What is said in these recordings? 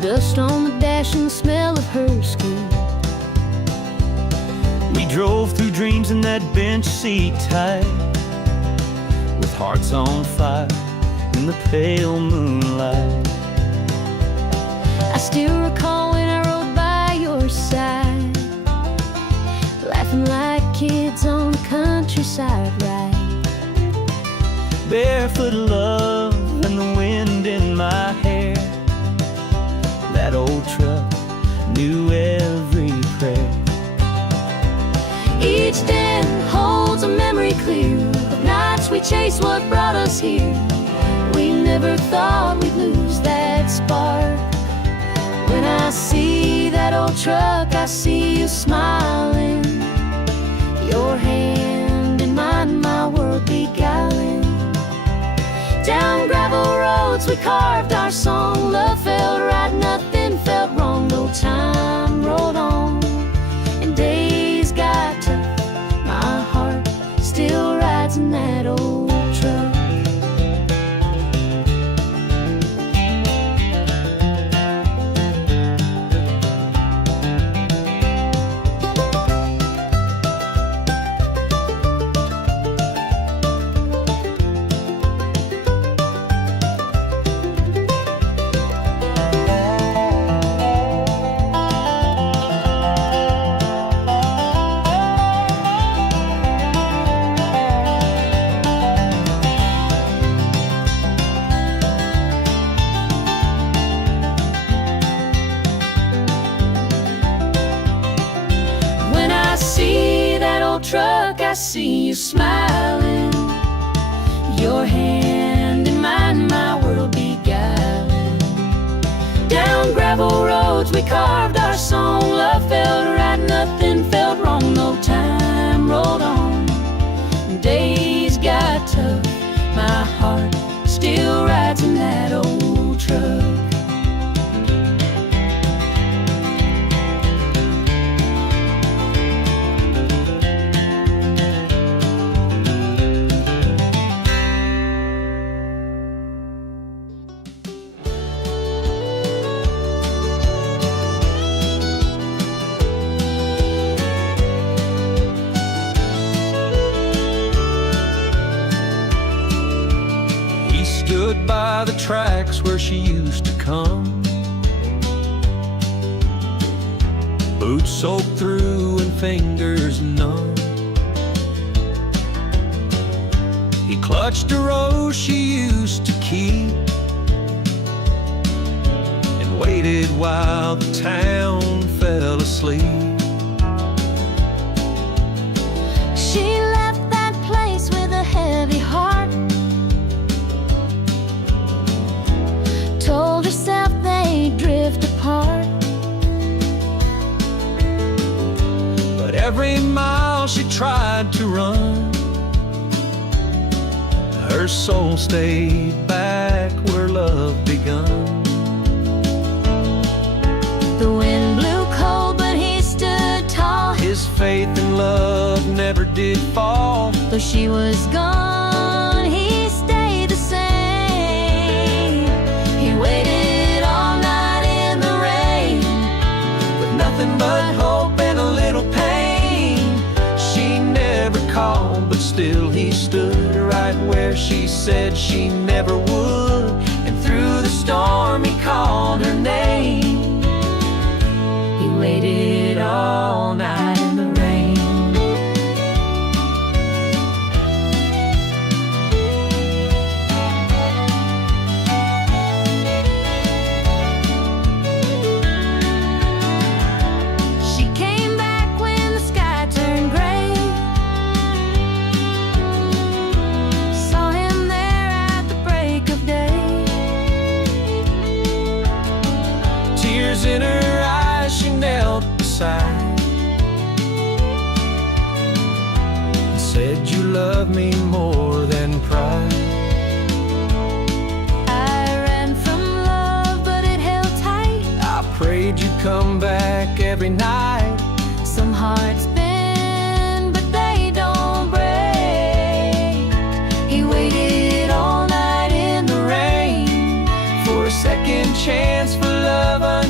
dust on the dash and the smell of her skin. We drove through dreams in that bench seat tight, with hearts on fire in the pale moonlight. I still recall when I rode by your side, laughing like kids on the countryside ride. Barefoot love and the wind in my hair. That old truck knew every prayer. Each den holds a memory clear of nights we chased what brought us here. We never thought we'd lose that spark. When I see that old truck, I see you smiling, your hand in mine, my world beguiling. Down gravel roads we carved our song. Love felt right, nothing felt wrong. No time rolled on and days got tough. My heart still rides in that old truck. Truck, I see you smiling, your hand in mine, my world beguiling. Down gravel roads we carved our song. Love felt right, nothing felt wrong. No time rolled on and days got tough. My heart still rides in that old truck. Stood by the tracks where she used to come, boots soaked through and fingers numb. He clutched a rose she used to keep and waited while the town fell asleep. She left that place with a heavy heart, told herself they'd drift apart. But every mile she tried to run, her soul stayed back where love begun. The wind blew cold, but he stood tall. His faith in love never did fall. Though she was gone, he stayed the same. He waited all night in the rain, With nothing but hope and a little pain. She never called, but still he stood right where she said she never would. And through the storm he called her name. he waited all night in the rain. She came back when the sky turned gray, saw him there at the break of day. Tears in her eyes, she knelt beside and said, "You love me more than pride." I ran from love, but it held tight. I prayed you'd come back every night. Some hearts bend, but they don't break. He waited all night in the rain For a second chance for love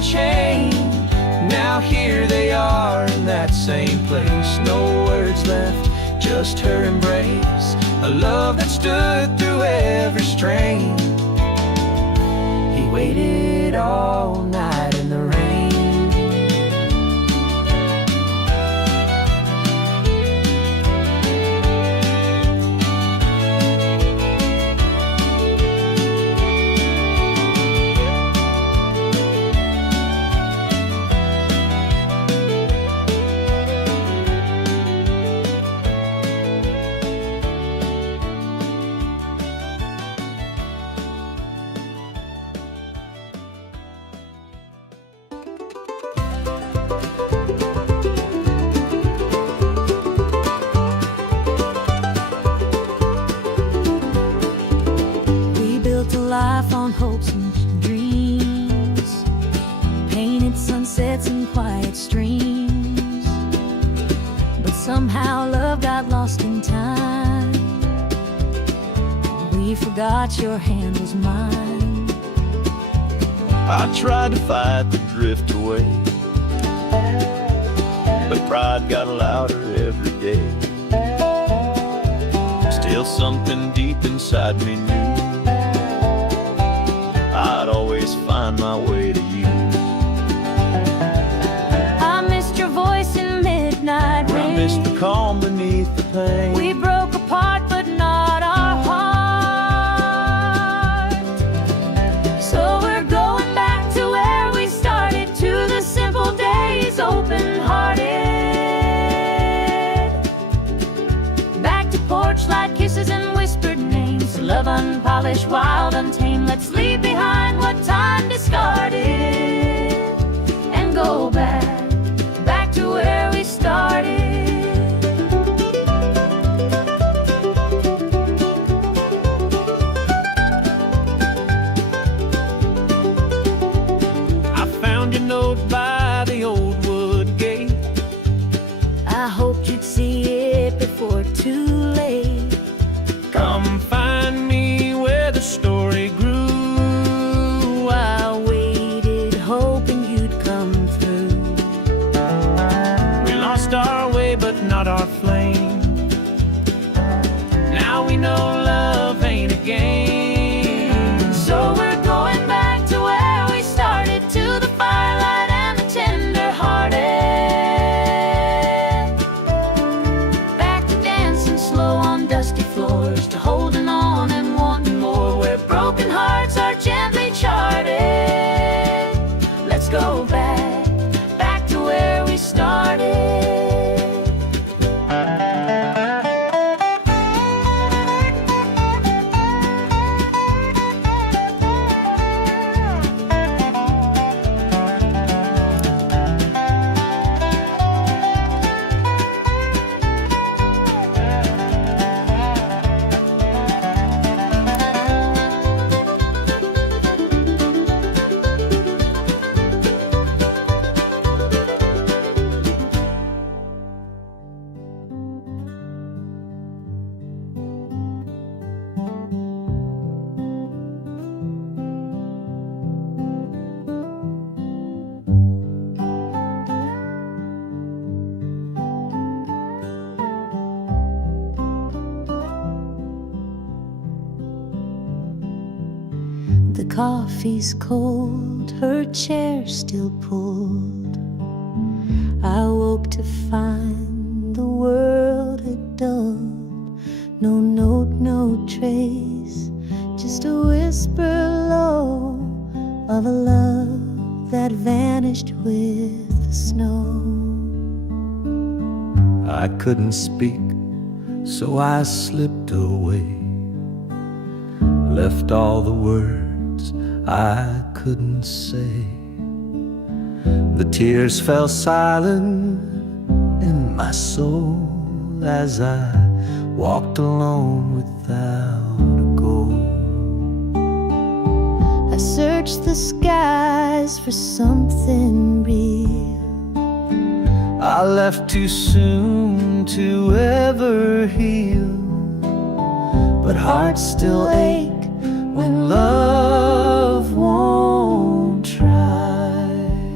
and chain. Now here they are in that same place. No words left, just her embrace. A love that stood through every strain. He waited all night in the rain. Life on hopes and dreams, painted sunsets and quiet streams. But somehow love got lost in time. We forgot your hand was mine. I tried to fight the drift away, but pride got louder every day. Still something deep inside me knew I'd always find my way to you. I missed your voice in midnight rain. I missed the calm beneath the pain. We broke apart but not our heart. So we're going back to where we started, to the simple days, open-hearted. Back to porch light kisses and whispered names. Love unpolished, wild, untamed. Let's leave behind what time discarded and go back to where we started. I found your note by the old wood gate. I hoped you'd see it before too late. Come find me where the story grew. I waited, hoping you'd come through. We lost our way, but not our flame. Now we know love ain't a game. So we're going back to where we started, to the firelight and the tender-hearted. Back to dancing slow on dusty floors, to holding on and wanting more, where broken hearts are gently charted. Let's go back to where we started. The coffee's cold, her chair still pulled. I woke to find the world had dulled. No note, no trace, just a whisper low of a love that vanished with the snow. I couldn't speak, so I slipped away, left all the words I couldn't say. The tears fell silent in my soul as I walked alone without a goal. I searched the skies for something real. I left too soon to ever heal, but hearts still ache when love won't try.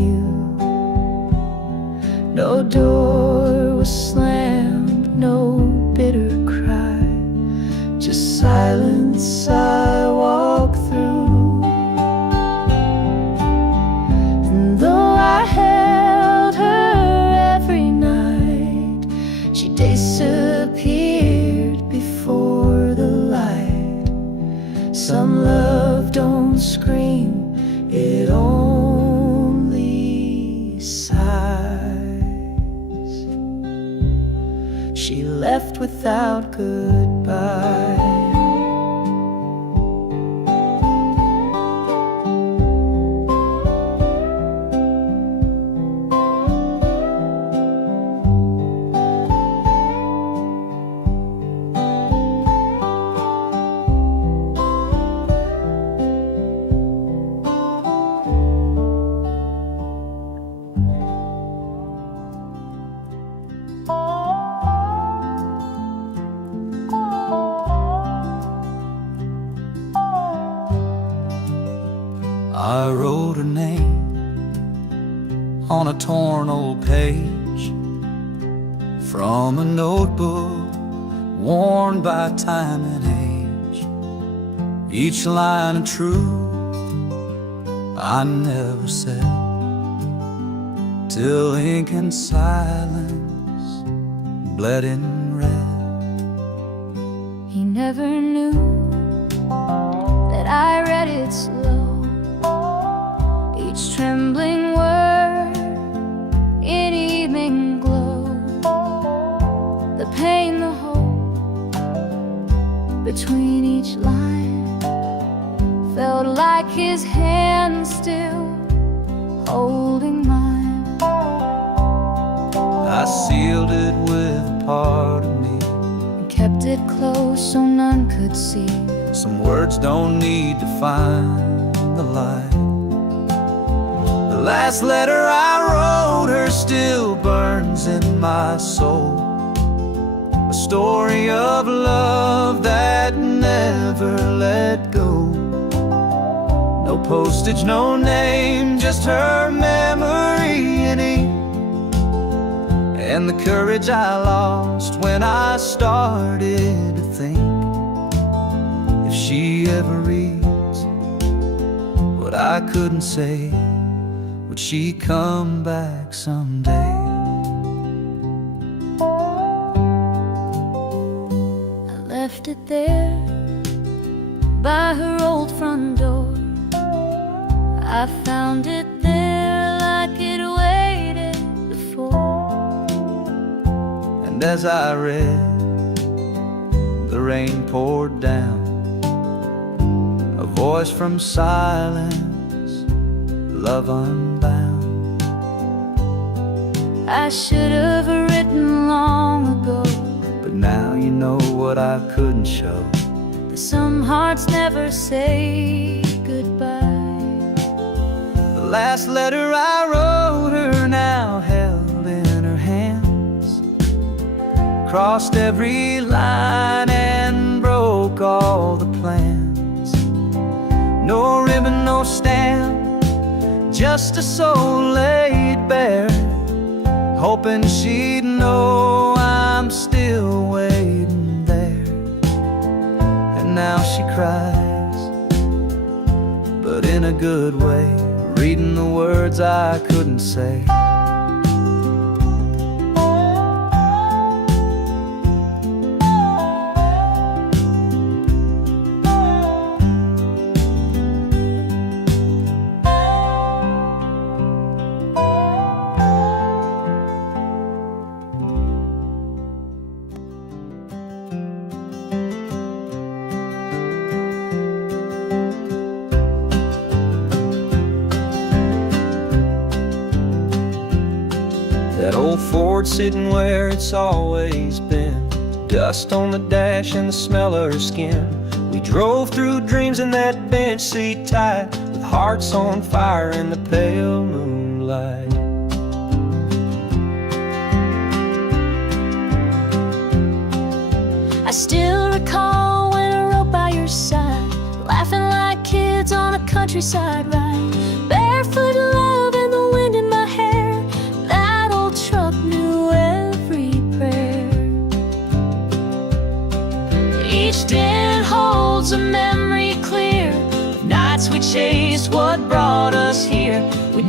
you. No door was slammed, no bitter cry, just silence I walk through. And though I held her every night, she disappeared before the light. Some love don't scream, it only sighs. She left without goodbye. I wrote her name on a torn old page from a notebook worn by time and age. Each line of truth I never said, till ink and silence bled in red. He never knew that I read it slow, each trembling word in evening glow. The pain, the hope between each line felt like his hand still holding mine. I sealed it with a part of me, And kept it close so none could see. some words don't need to find the light. The last letter I wrote her still burns in my soul, a story of love that never let go. No postage, no name, just her memory in ink, and the courage I lost when I started to think, if she ever reads what I couldn't say, would she come back someday? I left it there by her old front door. I found it there like it waited before. And as I read, the rain poured down, a voice from silence, love unbound. I should have written long ago, But now you know what I couldn't show. that some hearts never say goodbye. The last letter I wrote her now held in her hands, crossed every line and broke all the plans. No ribbon, no stamp, just a soul laid bare, hoping she'd know I'm still waiting there. And now she cries, but in a good way, reading the words I couldn't say. That old Ford sitting where it's always been, dust on the dash and the smell of her skin. We drove through dreams in that bench seat tight, with hearts on fire in the pale moonlight. I still recall when I rode by your side, laughing like kids on a countryside ride, barefoot love in the wind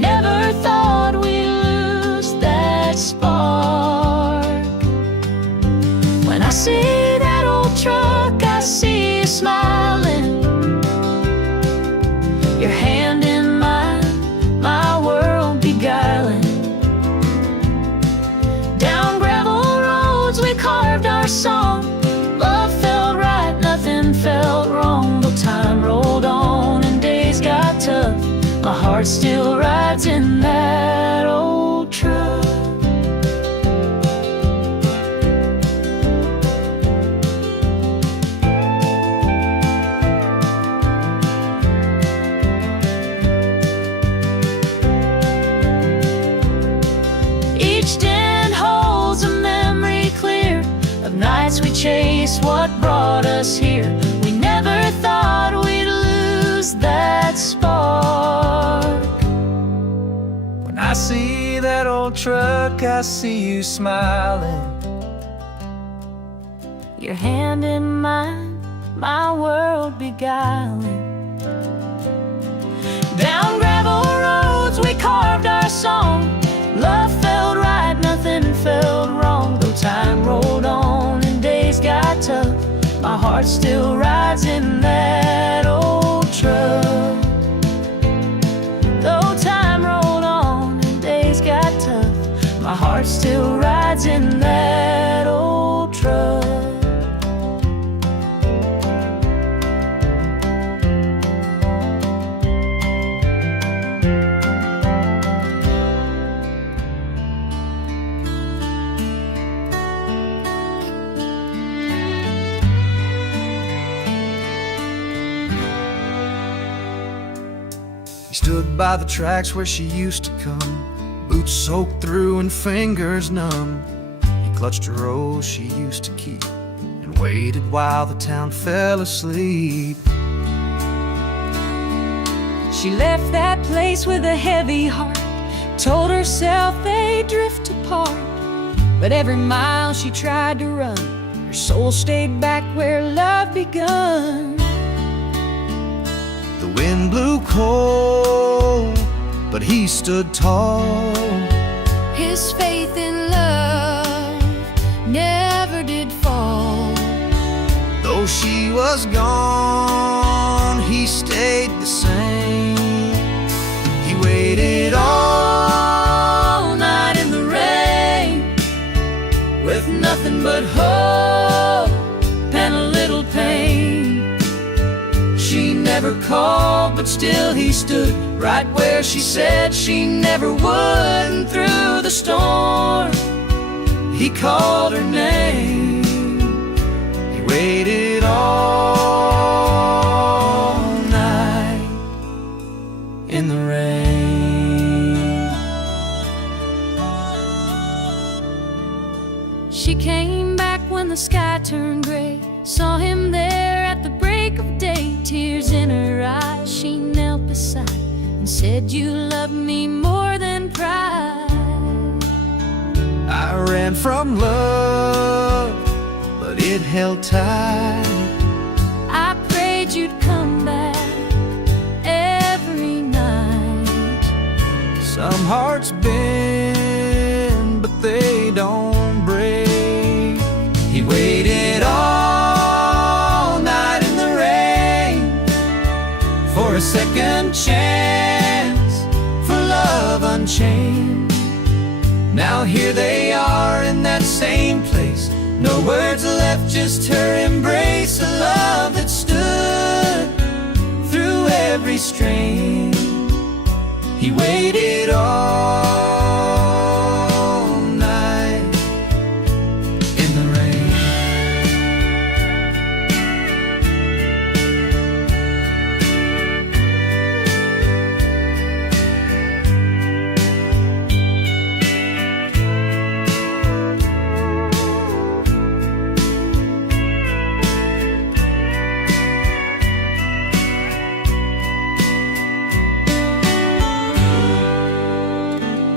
never thought we'd lose that spark. When I see that old truck, I see you smiling, your hand in mine, my world beguiling. Down gravel roads we carved our song. Love felt right, nothing felt wrong. Though time rolled on and days got tough, my heart still rides in that old truck. Each den holds a memory clear of nights we chased what brought us here. We never thought we'd lose that spark. When I see that old truck, I see you smiling, Your hand in mine, my world beguiling. Down gravel roads we carved our song. Love felt right, nothing felt wrong. Though time rolled on and days got tough, my heart still rides in that old truck. Though time rolled on and days got tough, my heart still rides in that old truck. He stood by the tracks where she used to come, boots soaked through and fingers numb. He clutched a rose she used to keep and waited while the town fell asleep. She left that place with a heavy heart, told herself they'd drift apart. But every mile she tried to run, her soul stayed back where love begun. The wind blew cold, but he stood tall. His faith in love never did fall. Though she was gone, he stayed the same. He waited all night in the rain, With nothing but hope and a little pain. she never called, but still he stood right where she said she never would. And through the storm, he called her name. He waited all night in the rain. She came back when the sky turned gray, saw him there at the break of day. Tears in her eyes, she knelt beside and said, "You love me more than pride." I ran from love, but it held tight. I prayed you'd come back every night. Some hearts bend, but they don't break. He waited all night in the rain for a second chance, for love unchained. Now here they are in that same place, no words left, just her embrace. A love that stood through every strain. He waited all night in the rain.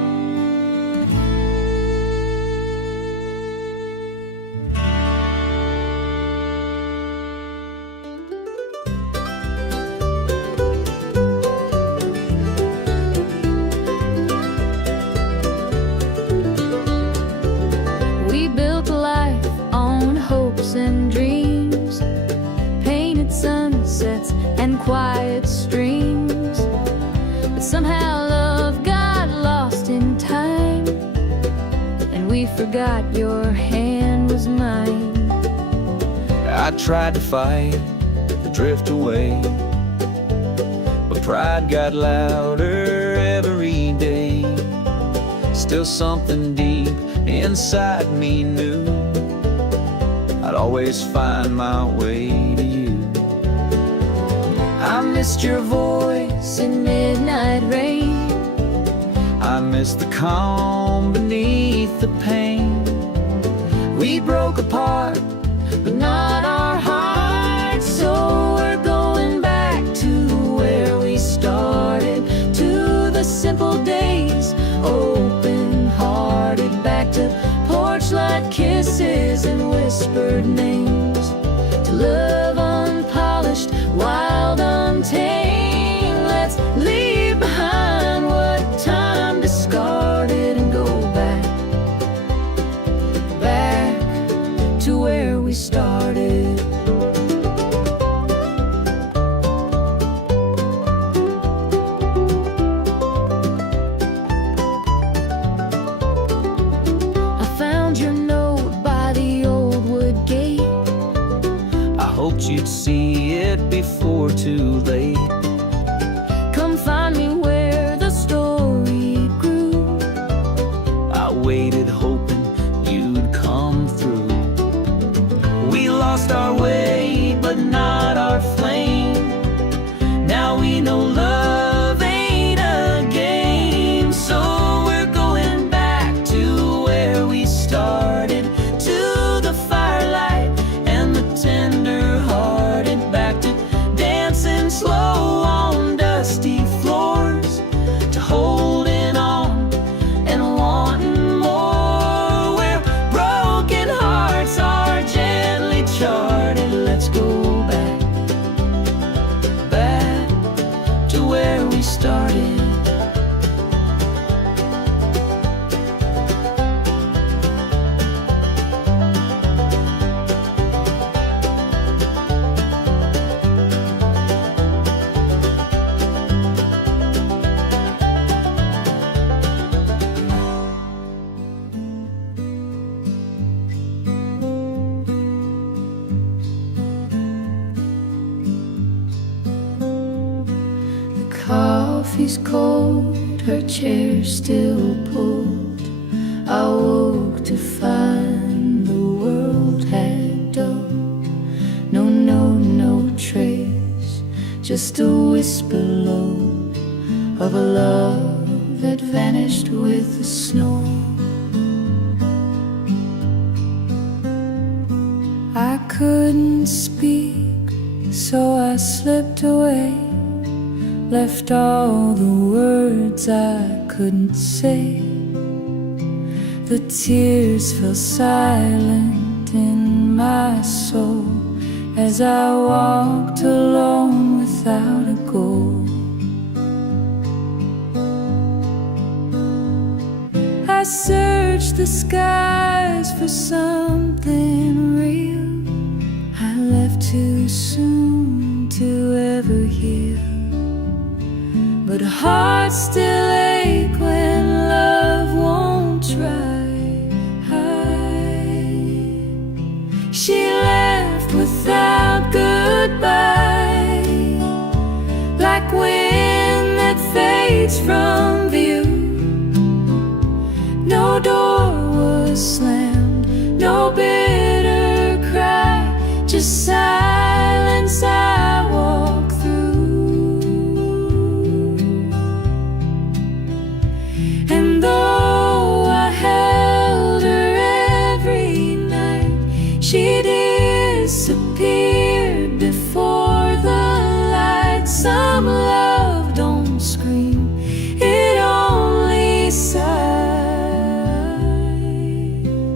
quiet streams. But somehow love got lost in time, and we forgot your hand was mine. I tried to fight, to drift away, but pride got louder every day. Still something deep inside me knew I'd always find my way to you. I missed your voice In midnight rain, I missed the calm beneath the pain. We broke apart, but not our hearts. So we're going back to where we started, to the simple days, open-hearted, back to porch light kisses and whispered names, to love unpolished, wild, untamed. Let's leave behind what time discarded and go back, back to where we started. I found your note by the old wood gate. I hoped you'd see it before too late. Come find me where the story grew. I waited hoping you'd come through. We lost our way, but not our flame. Now we know love ain't a game. So we're going back to where we started, to the firelight and the tender-hearted, back to dancing slow on dusty floors, to holding on and wanting more, where broken hearts are gently charted. Let's go back, back to where we started. Coffee's cold, her chair still pulled. I woke to find the world had dulled. No note, no trace, just a whisper low of a love that vanished with the snow. I couldn't speak, so I slipped away, left all the words I couldn't say. The tears fell silent in my soul as I walked alone without a goal. I searched the skies for something real. I left too soon to ever heal, but hearts still ache when love won't try. She left without goodbye, like wind that fades from view. No door was slammed, no bitter cry, just silence I walk through. And though I held her every night, she disappeared before the light. Some love don't scream, it only sighs.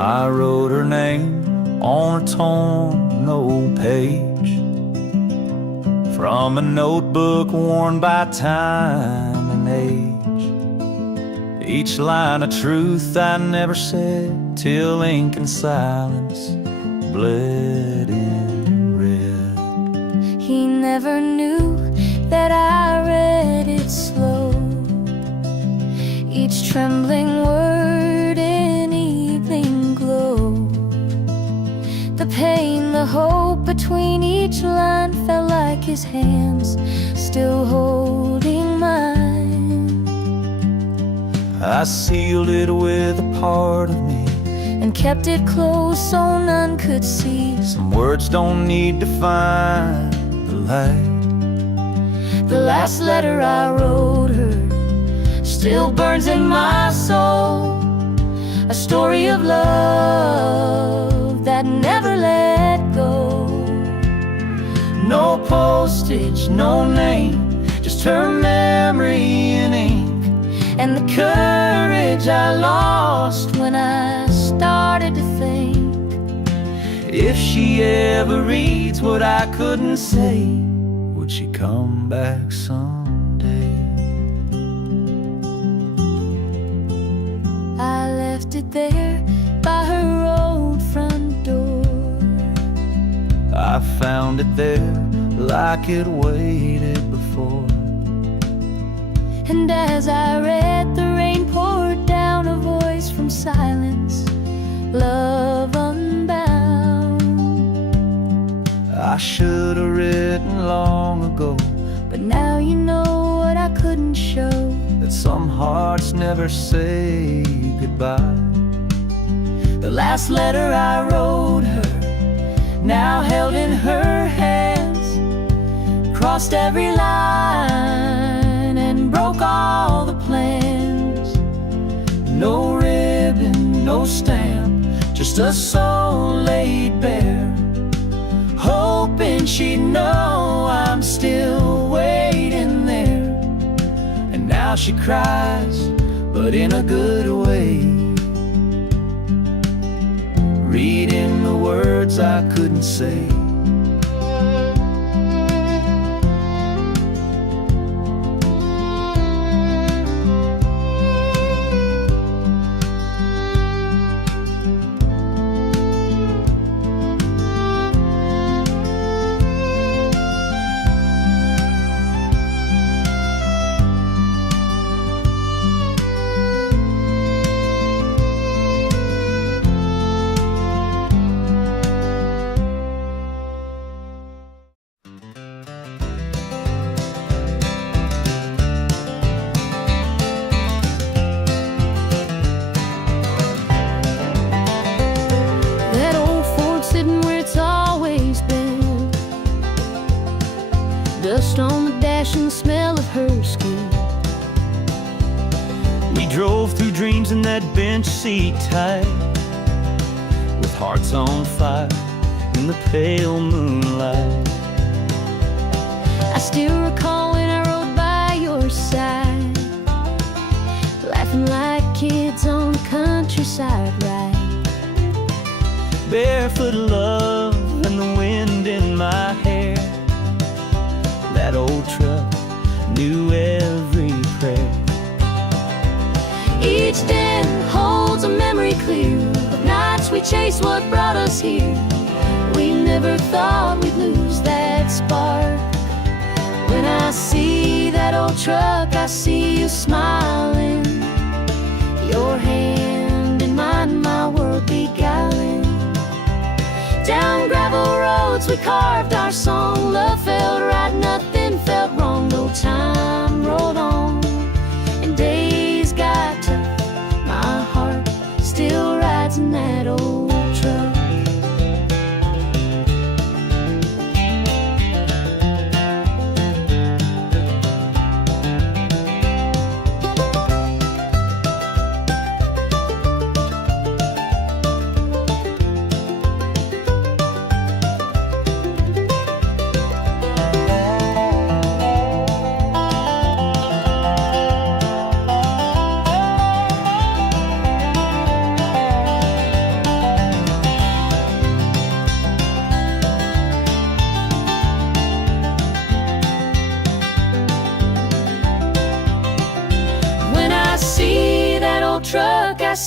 I wrote her name on a torn old page from a notebook worn by time and age. Each line a truth I never said till ink and silence bled in red. He never knew that I read it slow, each trembling word in evening glow. The pain, the hope between each line felt like his hands still holding mine. I sealed it with a part of me and kept it close so none could see. Some words don't need to find the light. The last letter I wrote her still burns in my soul, a story of love that never let go. No postage, no name, just her memory in ink, and the courage I lost when I started to think, if she ever reads what I couldn't say, would she come back someday? I left it there by her old front door. I found it there like it waited before. And as I read, the rain poured down, a voice from silence, love unbound. I should have written long ago, but now you know what I couldn't show, that some hearts never say goodbye. The last letter I wrote her, now held in her hands, crossed every line and broke all the plans. No ribbon, no stamp, just a soul laid bare, hoping she'd know I'm still waiting there. And now she cries, but in a good way, reading the words I couldn't say. Dust on the dash and the smell of her skin. We drove through dreams in that bench seat tight, with hearts on fire in the pale moonlight. I still recall when I rode by your side, laughing like kids on the countryside ride. Barefoot love and the wind in my hair. That old truck knew every prayer. Each den holds a memory clear of nights we chased what brought us here. We never thought we'd lose that spark. When I see that old truck, I see you smiling, your hand in mine, my world beguiling. Down gravel roads we carved our song. Love felt right, nothing felt wrong. No time rolled on and days got tough. My heart still rides in that old truck.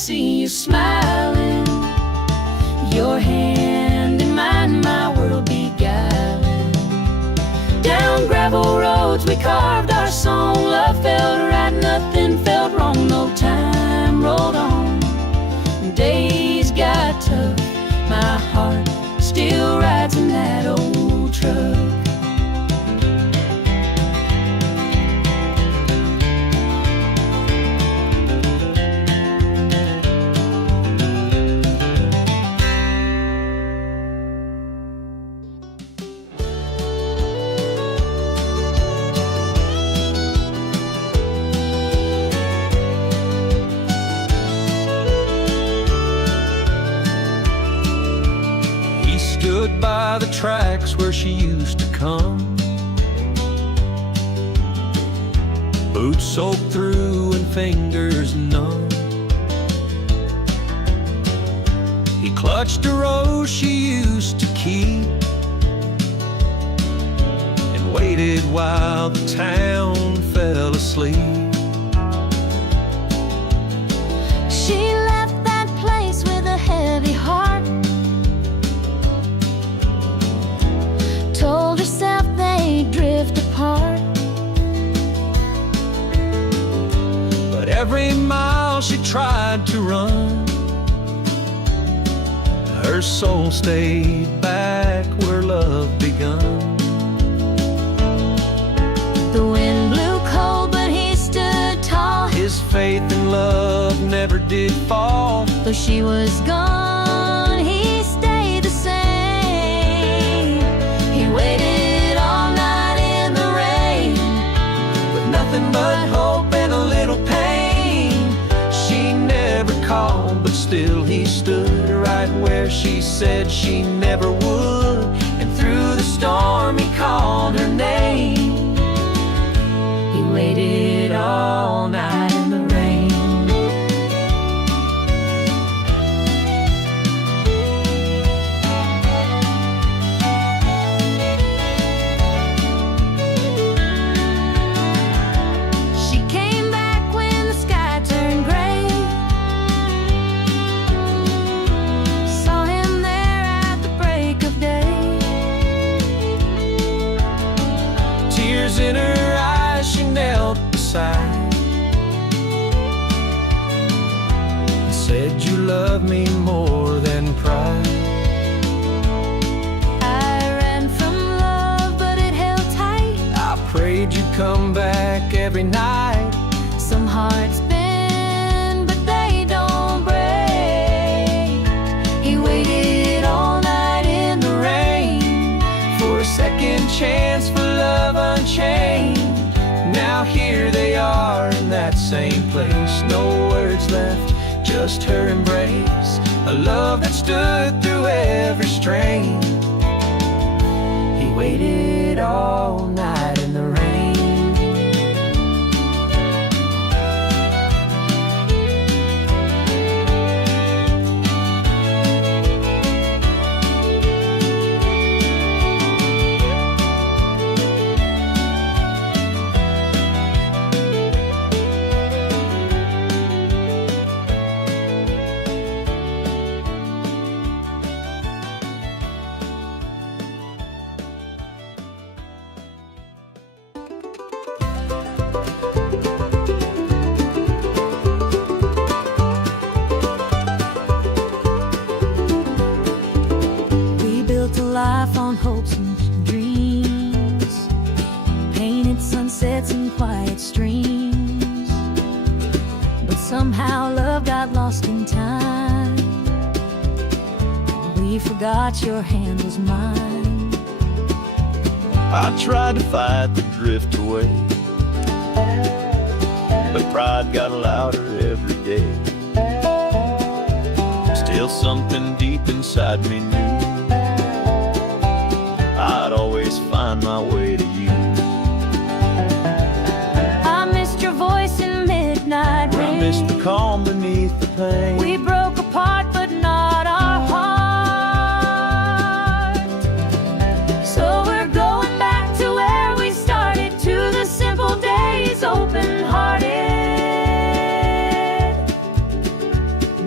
see you smiling, your hand in mine, my world beguiling. Down gravel roads we carved our song, love felt right, nothing felt wrong, no time rolled on. Days got tough, my heart still rides in that old truck. Stood by the tracks where she used to come, boots soaked through and fingers numb. He clutched a rose she used to keep and waited while the town fell asleep. She left that place with a heavy heart, told herself they'd drift apart. But every mile she tried to run, her soul stayed back where love begun. The wind blew cold, but he stood tall. His faith in love never did fall. Though she was gone, he stayed the same. He waited all night in the rain, With nothing but hope and a little pain. She never called, but still he stood right where she said she never would. And through the storm he called her name. he waited all night in the rain. She came back when the sky turned gray, saw him there at the break of day. Tears in her eyes, she knelt beside and said, "You love me more than pride." I ran from love, but it held tight. I prayed you'd come back every night. Some hearts bend, but they don't break. He waited all night in the rain For a second chance for love unchained. Now here they are in that same place. No words left, just her embrace. A love that stood through every strain. He waited all night in the rain. We built a life on hopes and dreams, painted sunsets and quiet streams. But somehow love got lost in time. We forgot your hand was mine. I tried to fight the drift away, but pride got louder every day. Still something deep inside me knew I'd always find my way to you. I missed your voice in midnight I rain. missed the calm beneath the pain. We broke apart, but not our heart. So we're going back to where we started, to the simple days, open-hearted.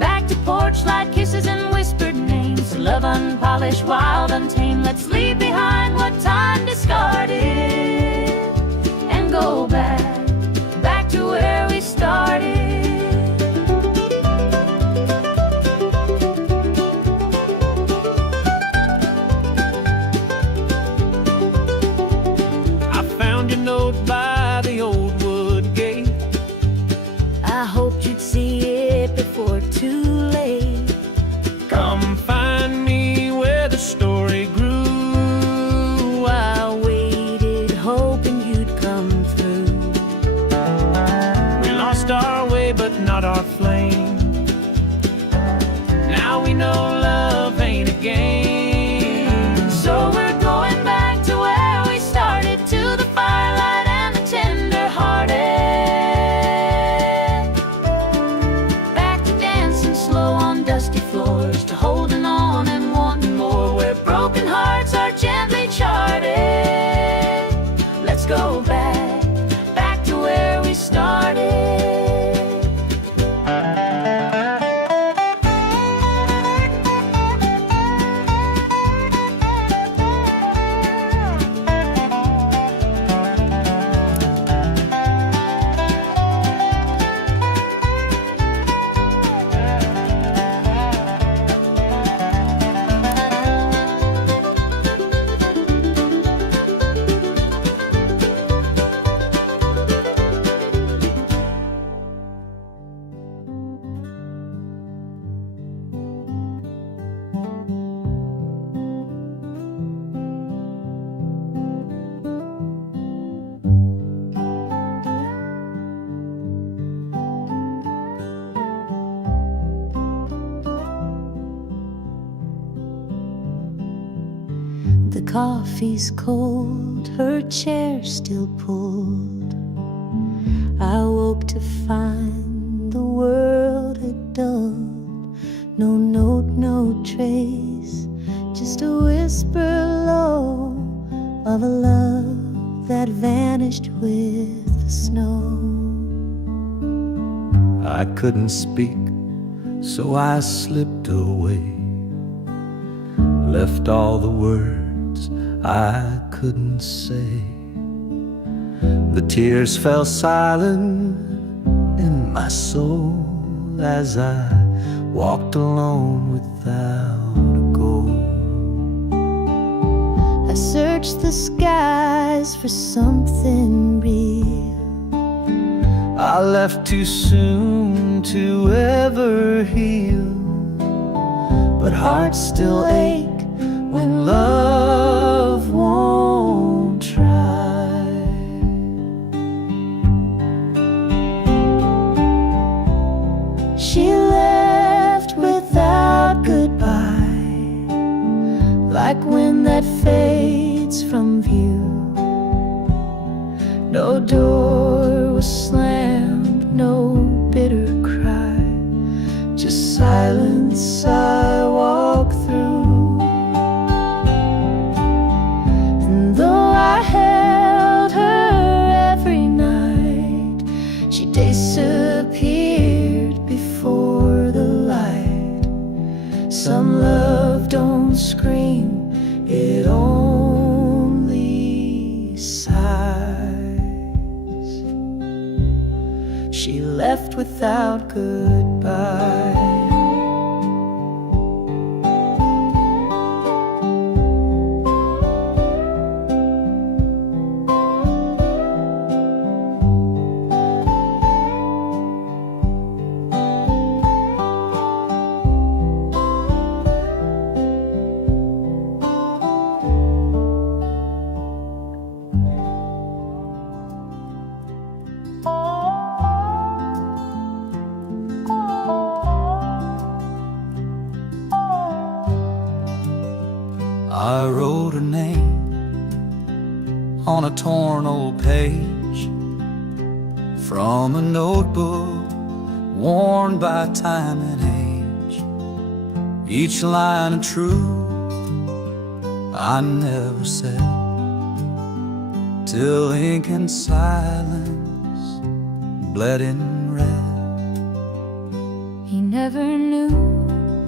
torchlight kisses and whispered names. Love unpolished, wild, untamed. Let's leave behind what time discarded and go back to where we started. I found your note by the old wood gate. I hoped you'd see it before too late. Come find me where the story grew. I waited, hoping you'd come through. We lost our way, but not our flame. Now we know love ain't a game. So we're going back to where we started, to the firelight and the tender-hearted. Back to dancing slow on dusty floors, to holding on and wanting more, where broken hearts are gently charted. Let's go back to where we started. The coffee's cold, her chair still pulled. I woke to find the world had dulled. No note, no trace, just a whisper low of a love that vanished with the snow. I couldn't speak, so I slipped away, left all the words I couldn't say. The tears fell silent in my soul as I walked alone without a goal. I searched the skies for something real. I left too soon to ever heal, but hearts still ache when love won't try. She left without goodbye, like wind that fades from view. No door was slammed, no bitter cry, just silence I walk through. And though I held her every night, she disappeared before the light. Some love don't scream, it only sighs. She left without goodbye. I wrote her name on a torn old page from a notebook worn by time and age. Each line of truth I never said, till ink and silence bled in red. He never knew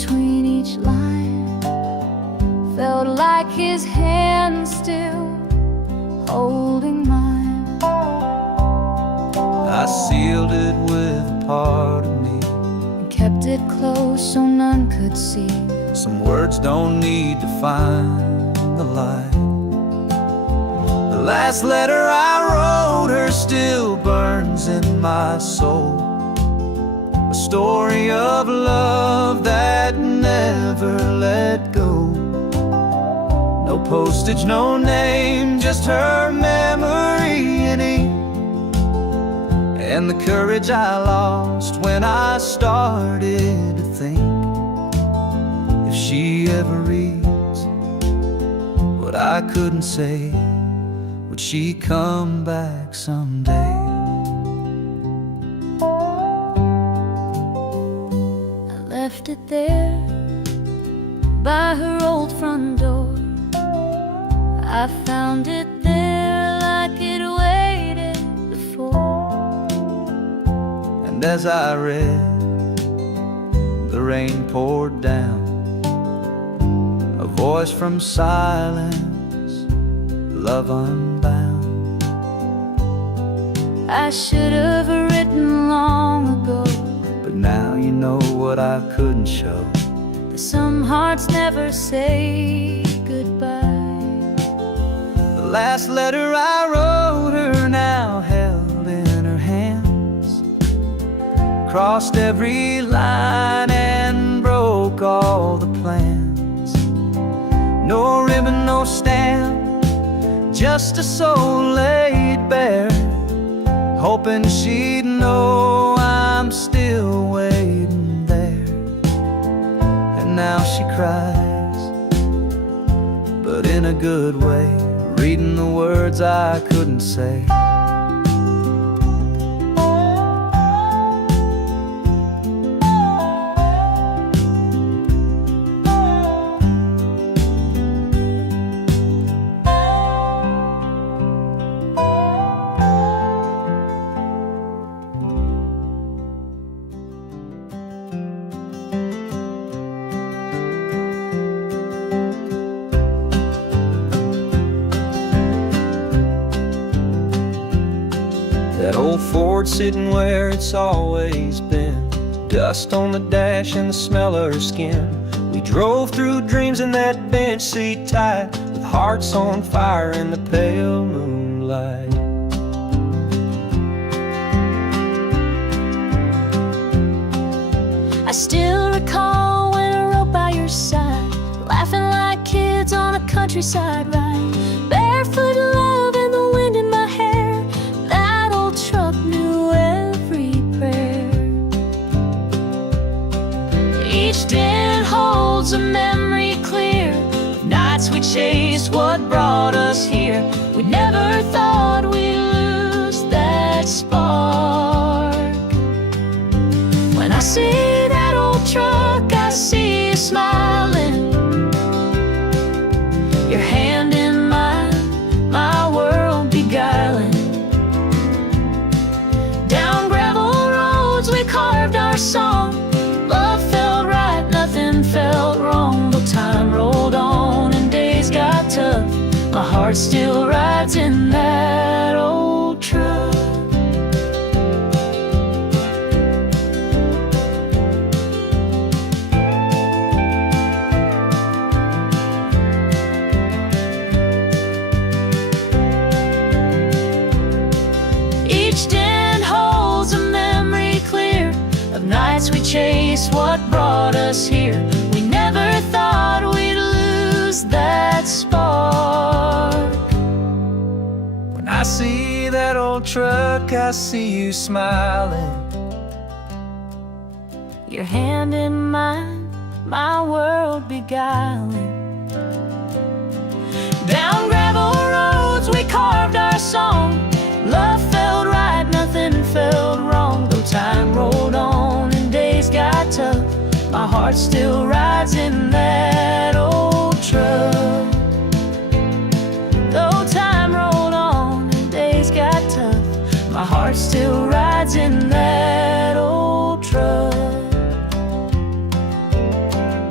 between each line. Felt like his hand still holding mine. I sealed it with a part of me And kept it close so none could see. Some words don't need to find the light. The last letter I wrote her still burns in my soul. A story of love that never let go. No postage, no name, just her memory in ink. And the courage I lost when I started to think, if she ever reads what I couldn't say, would she come back someday? I left it there by her old front door. I found it there like it waited before. And as I read, the rain poured down, a voice from silence, love unbound. I should have written long ago, But now you know what I couldn't show. that some hearts never say goodbye. The last letter I wrote her now held in her hands, crossed every line and broke all the plans. No ribbon, no stamp, just a soul laid bare, hoping she'd know I'm still waiting there. And now she cries, but in a good way, reading the words I couldn't say. That old Ford sitting where it's always been, dust on the dash and the smell of her skin. We drove through dreams in that bench seat tight, with hearts on fire in the pale moonlight. I still recall when I rode by your side, laughing like kids on a countryside ride. Barefoot love and the wind in my hair, that old truck knew every prayer. Each dent holds a memory clear, nights we chased what brought us here. We never thought we'd lose that spark. When I see that old truck, I see you smiling, your hand in mine, my world beguiling. Down gravel roads we carved our song, love felt right, nothing felt wrong. But time rolled on and days got tough, my heart still rides in that old truck. Each dent holds a memory clear of nights we chased what brought us here. We never thought we'd lose that spark. When I see that old truck, I see you smiling, Your hand in mine, my world beguiling. Down gravel roads we carved our song, love felt right, nothing felt wrong. Though time rolled on and days got tough, my heart still rides in that old truck. Though time rolled on and days got tough, my heart still rides in that old truck.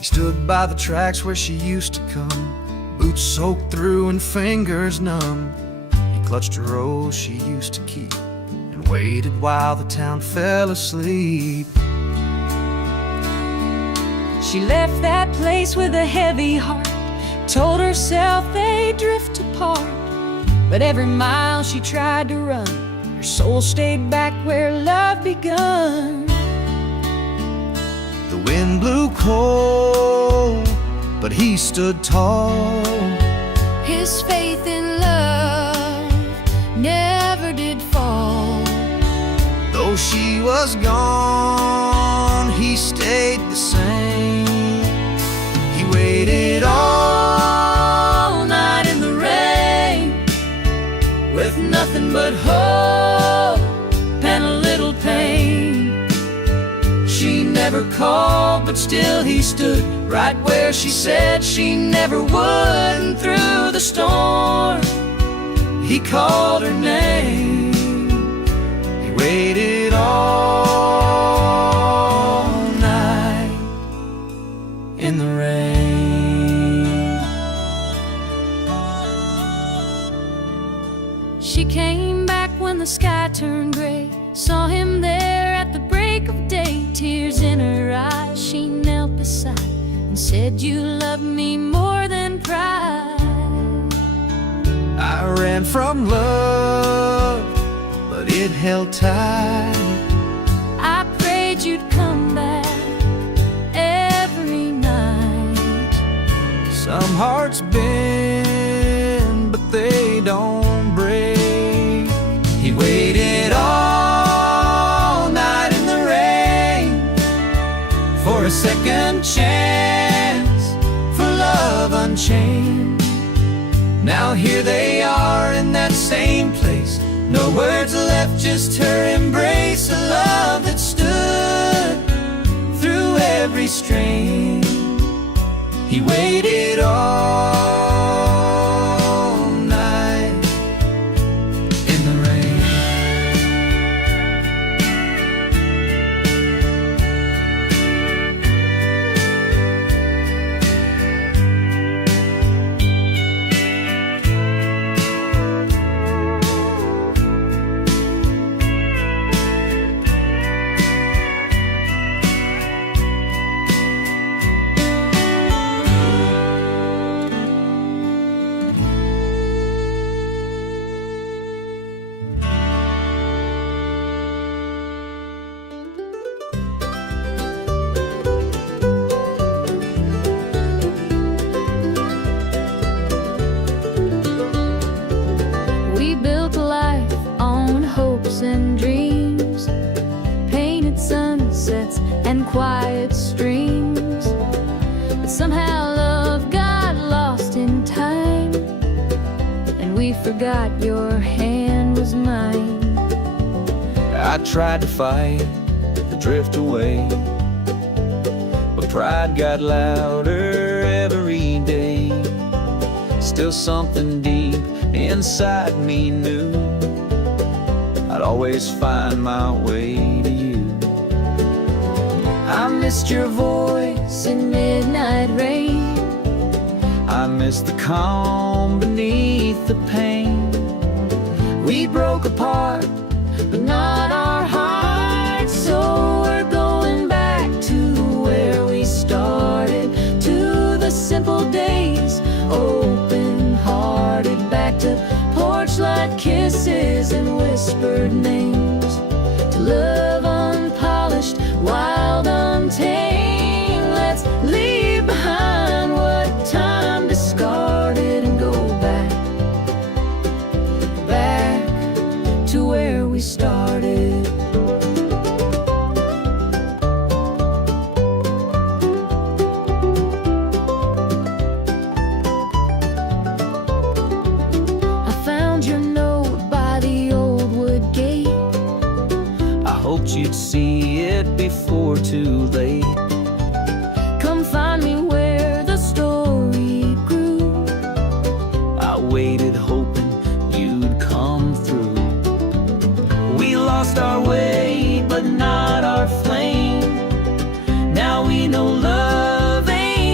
He stood by the tracks where she used to come, boots soaked through and fingers numb. He clutched a rose she used to keep and waited while the town fell asleep. She left that place with a heavy heart, told herself they'd drift apart. But every mile she tried to run, her soul stayed back where love begun. The wind blew cold, but he stood tall. His faith in love never did fall. Though she was gone, he stayed the same. He waited all night in the rain, With nothing but hope and a little pain. she never called, but still he stood right where she said she never would. And through the storm, he called her name. He waited all night in the rain. She came back when the sky turned gray, saw him there at the break of day. Tears in her eyes, she knelt beside and said, "You love me more than pride." I ran from love, but it held tight. I prayed you'd come back every night. Some hearts bend, but they don't break. He waited all night in the rain for a second chance, for love unchained. Now here they are in that same place, no words left, just her embrace. A love that stood through every strain. He waited all night in the rain. We built a life on hopes and dreams, painted sunsets and quiet streams. But somehow love got lost in time, and we forgot your hand was mine. I tried to fight the drift away, but pride got louder every day. Still something deep inside me knew I'd always find my way to you. I missed your voice in midnight rain. I missed the calm beneath the pain. We broke apart, but not our hearts. So we're going back to where we started, to the simple days, open-hearted, back to porch light kisses and whispered names, to love unpolished, wild, untamed. Let's leave behind what time discarded and go back, back to where we started. I found your note by the old wood gate. I hoped you'd see it before too late. Come find me where the story grew. I waited hoping you'd come through. We lost our way, but not our flame. Now we know love ain't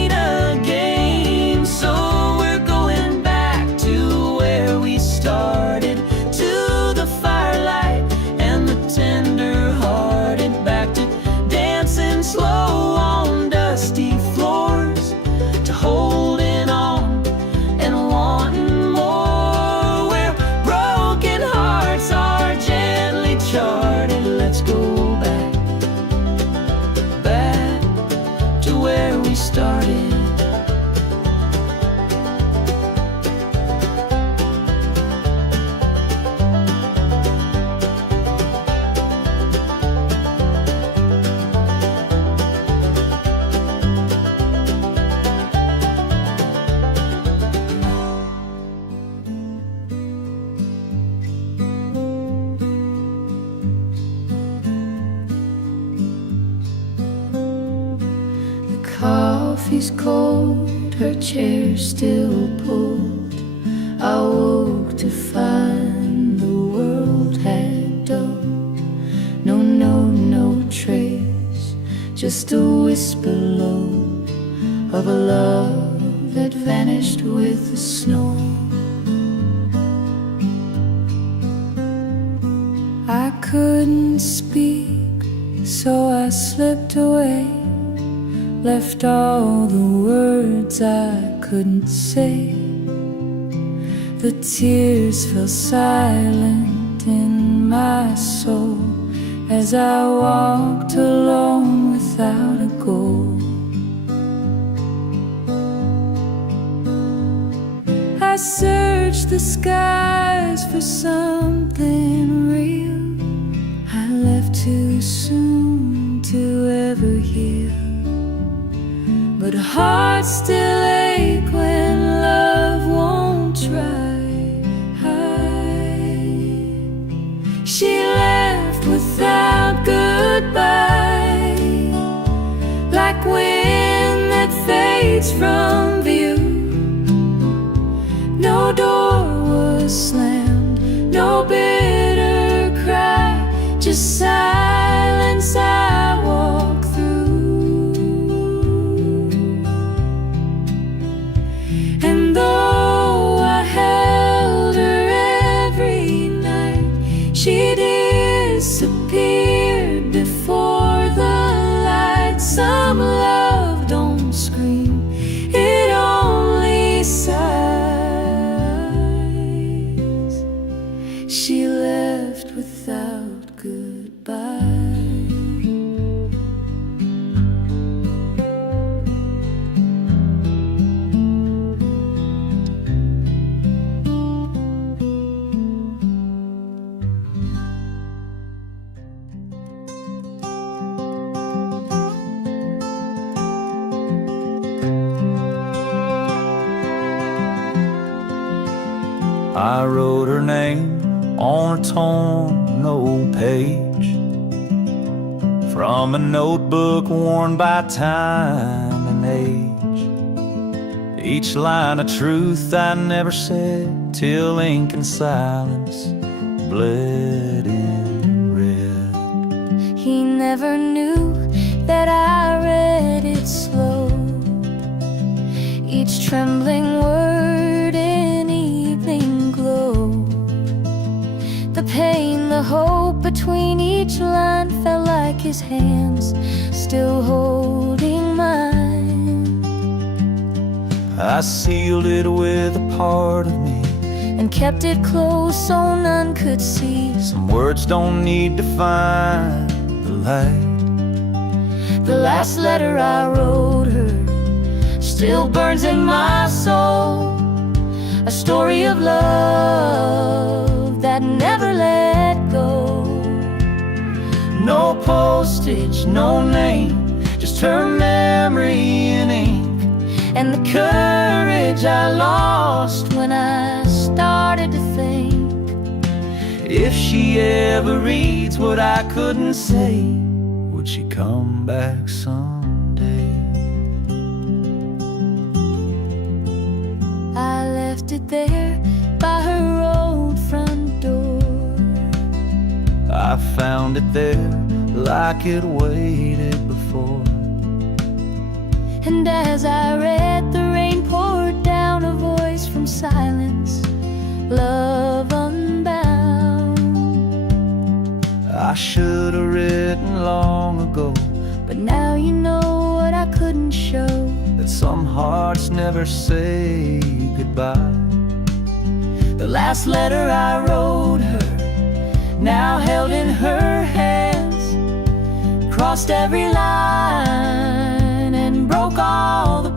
started. Coffee's cold, her chair still pulled. I woke to find the world had dulled. No trace, just a whisper low of a love that vanished with the snow. I couldn't speak, so I slipped away, left all the words I couldn't say. The tears fell silent in my soul as I walked alone without a goal. I searched the skies for something real. I left too soon to ever heal, but hearts still ache when love won't try. She left without goodbye, like wind that fades from view. No door was slammed, no bitter cry, just silence I walk through. And though I held her every night, she disappeared before the light. Some love don't scream, it only sighs. She left without goodbye. I wrote her name on a torn old page from a notebook worn by time and age. Each line a truth I never said, till ink and silence bled in red. He never knew that I read it slow, each trembling word in evening glow. The pain, the hope between each line felt like his hands still holding mine. I sealed it with a part of me and kept it close so none could see. Some words don't need to find the light. The last letter I wrote her still burns in my soul, a story of love that never let go. No postage, no name, just her memory in ink, and the courage I lost when I started to think. If she ever reads what I couldn't say, would she come back someday? I left it there by her old front door. I found it there like it waited before. And as I read, the rain poured down, a voice from silence, love unbound. I should have written long ago, but now you know what I couldn't show, that some hearts never say goodbye. the last letter I wrote her, now held in her hands, crossed every line and broke all the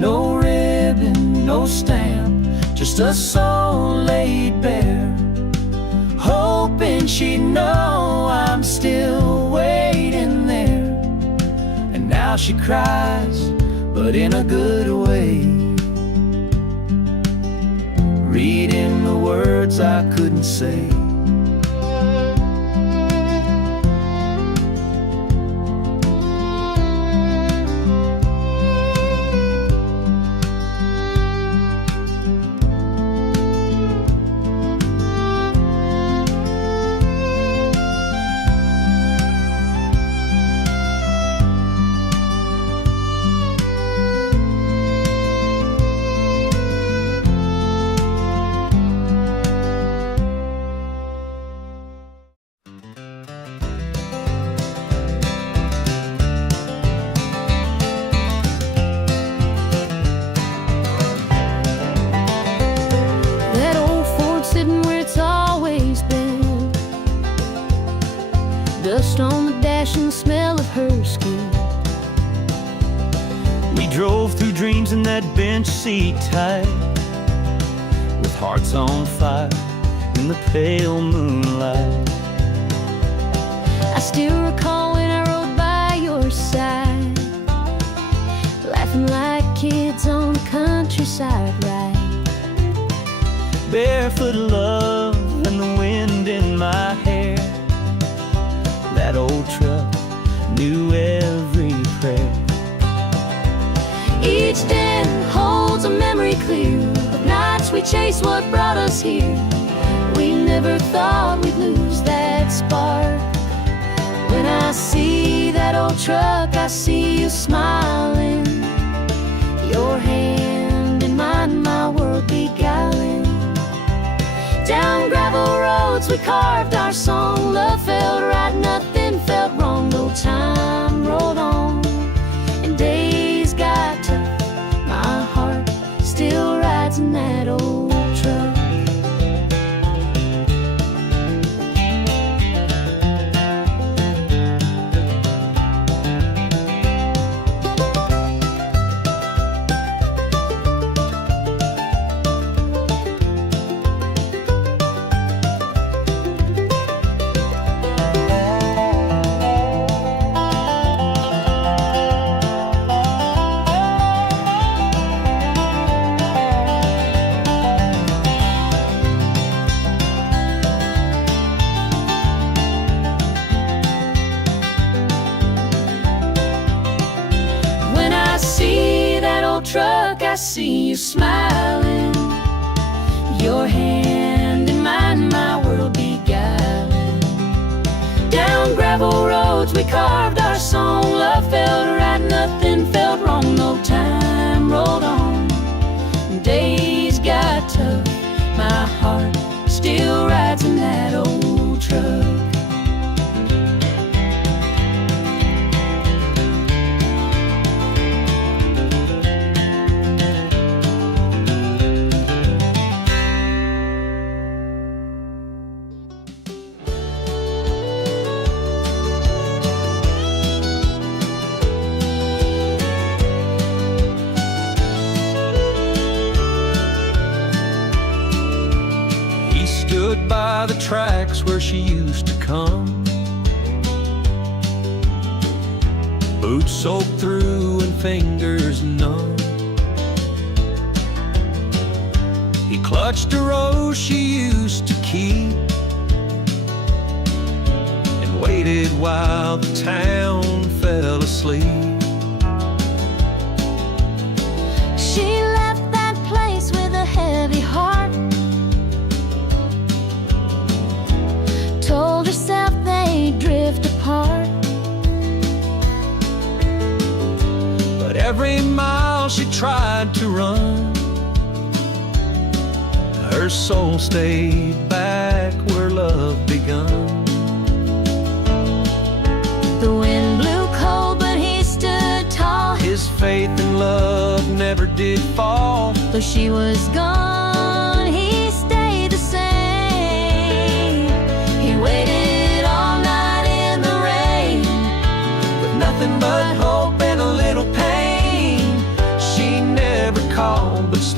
No ribbon, no stamp, just a soul laid bare, hoping she'd know I'm still waiting there. And now she cries, but in a good way, reading the words I couldn't say. That old Ford sitting where it's always been, dust on the dash and the smell of her skin. We drove through dreams in that bench seat tight, with hearts on fire in the pale moonlight. I still recall when I rode by your side, laughing like kids on the countryside ride. Barefoot love and the wind in my hair. That old truck knew every prayer. Each day holds a memory clear of nights we chased what brought us here. We never thought we'd lose that spark. When I see that old truck, I see you smiling, your hand in mine, my world beguiling. Down gravel roads we carved our song. Love felt right, nothing felt wrong. No time rolled on and days got tough. My heart still rides in that old truck. Truck, I see you smiling, your hand in mine, my world beguiling. Down gravel roads we carved our song. Love felt right, nothing felt wrong. No time rolled on, days got tough. My heart still rides in that old truck. Stood by the tracks where she used to come, boots soaked through and fingers numb. He clutched a rose she used to keep and waited while the town fell asleep. She left that place with a heavy heart, told herself they'd drift apart. But every mile she tried to run, her soul stayed back where love begun. The wind blew cold, but he stood tall. His faith in love never did fall. Though she was gone, he stayed the same. He waited all night in the rain, with nothing but hope and a little pain. She never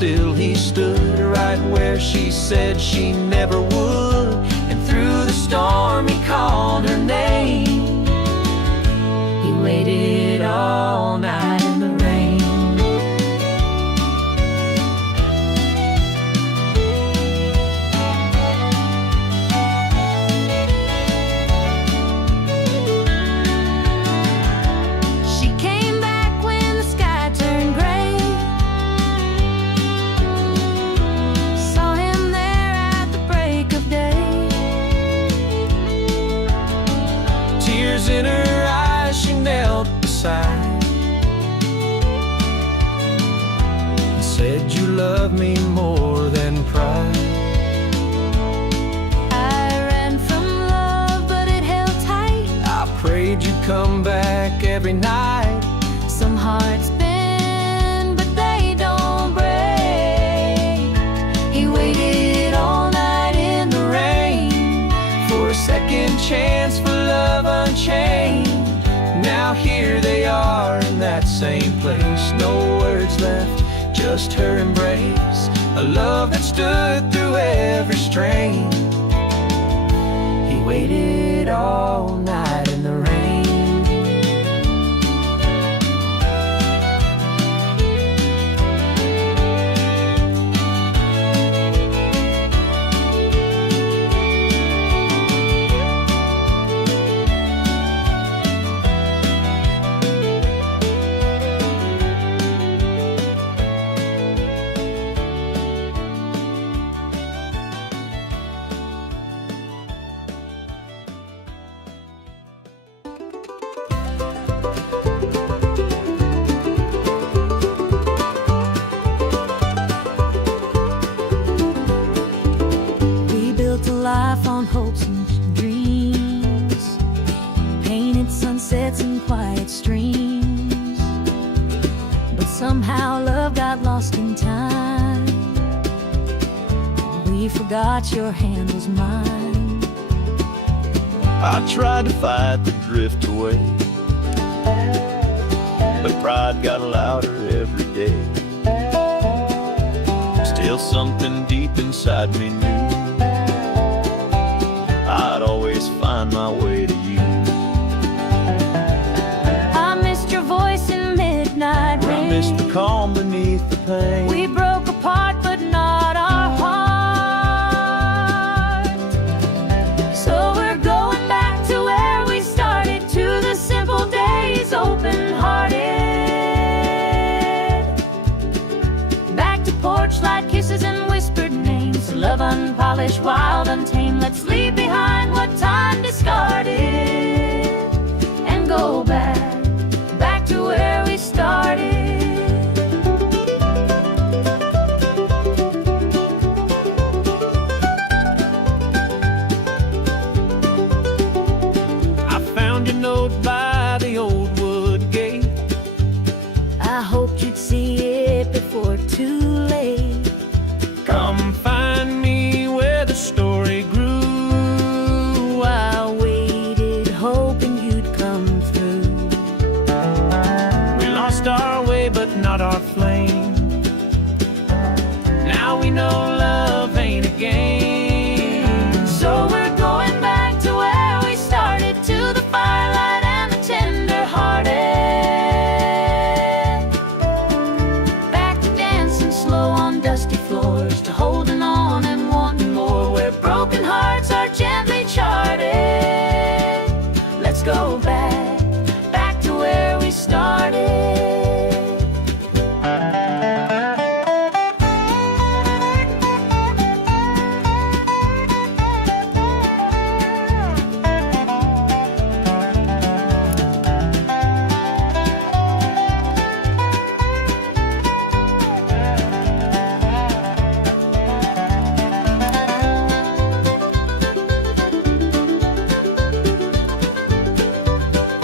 still he stood right where she said she never would. And through the storm he called her name. He waited all night in the rain. She came back when the sky turned gray. Saw him there at the break of day. Tears in her eyes, she knelt beside and said, "You love me more than pride." I ran from love, but it held tight. I prayed you'd come back every night. Some hearts bend, but they don't break. He waited all night in the rain For a second chance for love unchained. Now here they are in that same place. No words left, just her embrace. A love that stood through every strain. He waited all night in the rain. Life on hopes and dreams, painted sunsets and quiet streams. But somehow love got lost in time. We forgot your hand was mine. I tried to fight the drift away, but pride got louder every day. Still something deep inside me knew I'd always find my way to you. I missed your voice in midnight rain. I missed the calm beneath the pain. We broke apart, but not our heart. So we're going back to where we started, to the simple days, open-hearted. Back to porch light kisses and whispered names. Love unpolished, wild, untamed. Let's leave behind what time discarded and go back to where we started. I found your note by the old wood gate. I hoped you'd see it before too late. Come find me where the story grew. I waited, hoping you'd come through. We lost our way, but not our flame. Now we know love ain't a game. So we're going back to where we started, to the firelight and the tender-hearted. Back to dancing slow on dusty floors, to holding on and wanting more, where broken hearts are gently charted. Let's go back to where we started.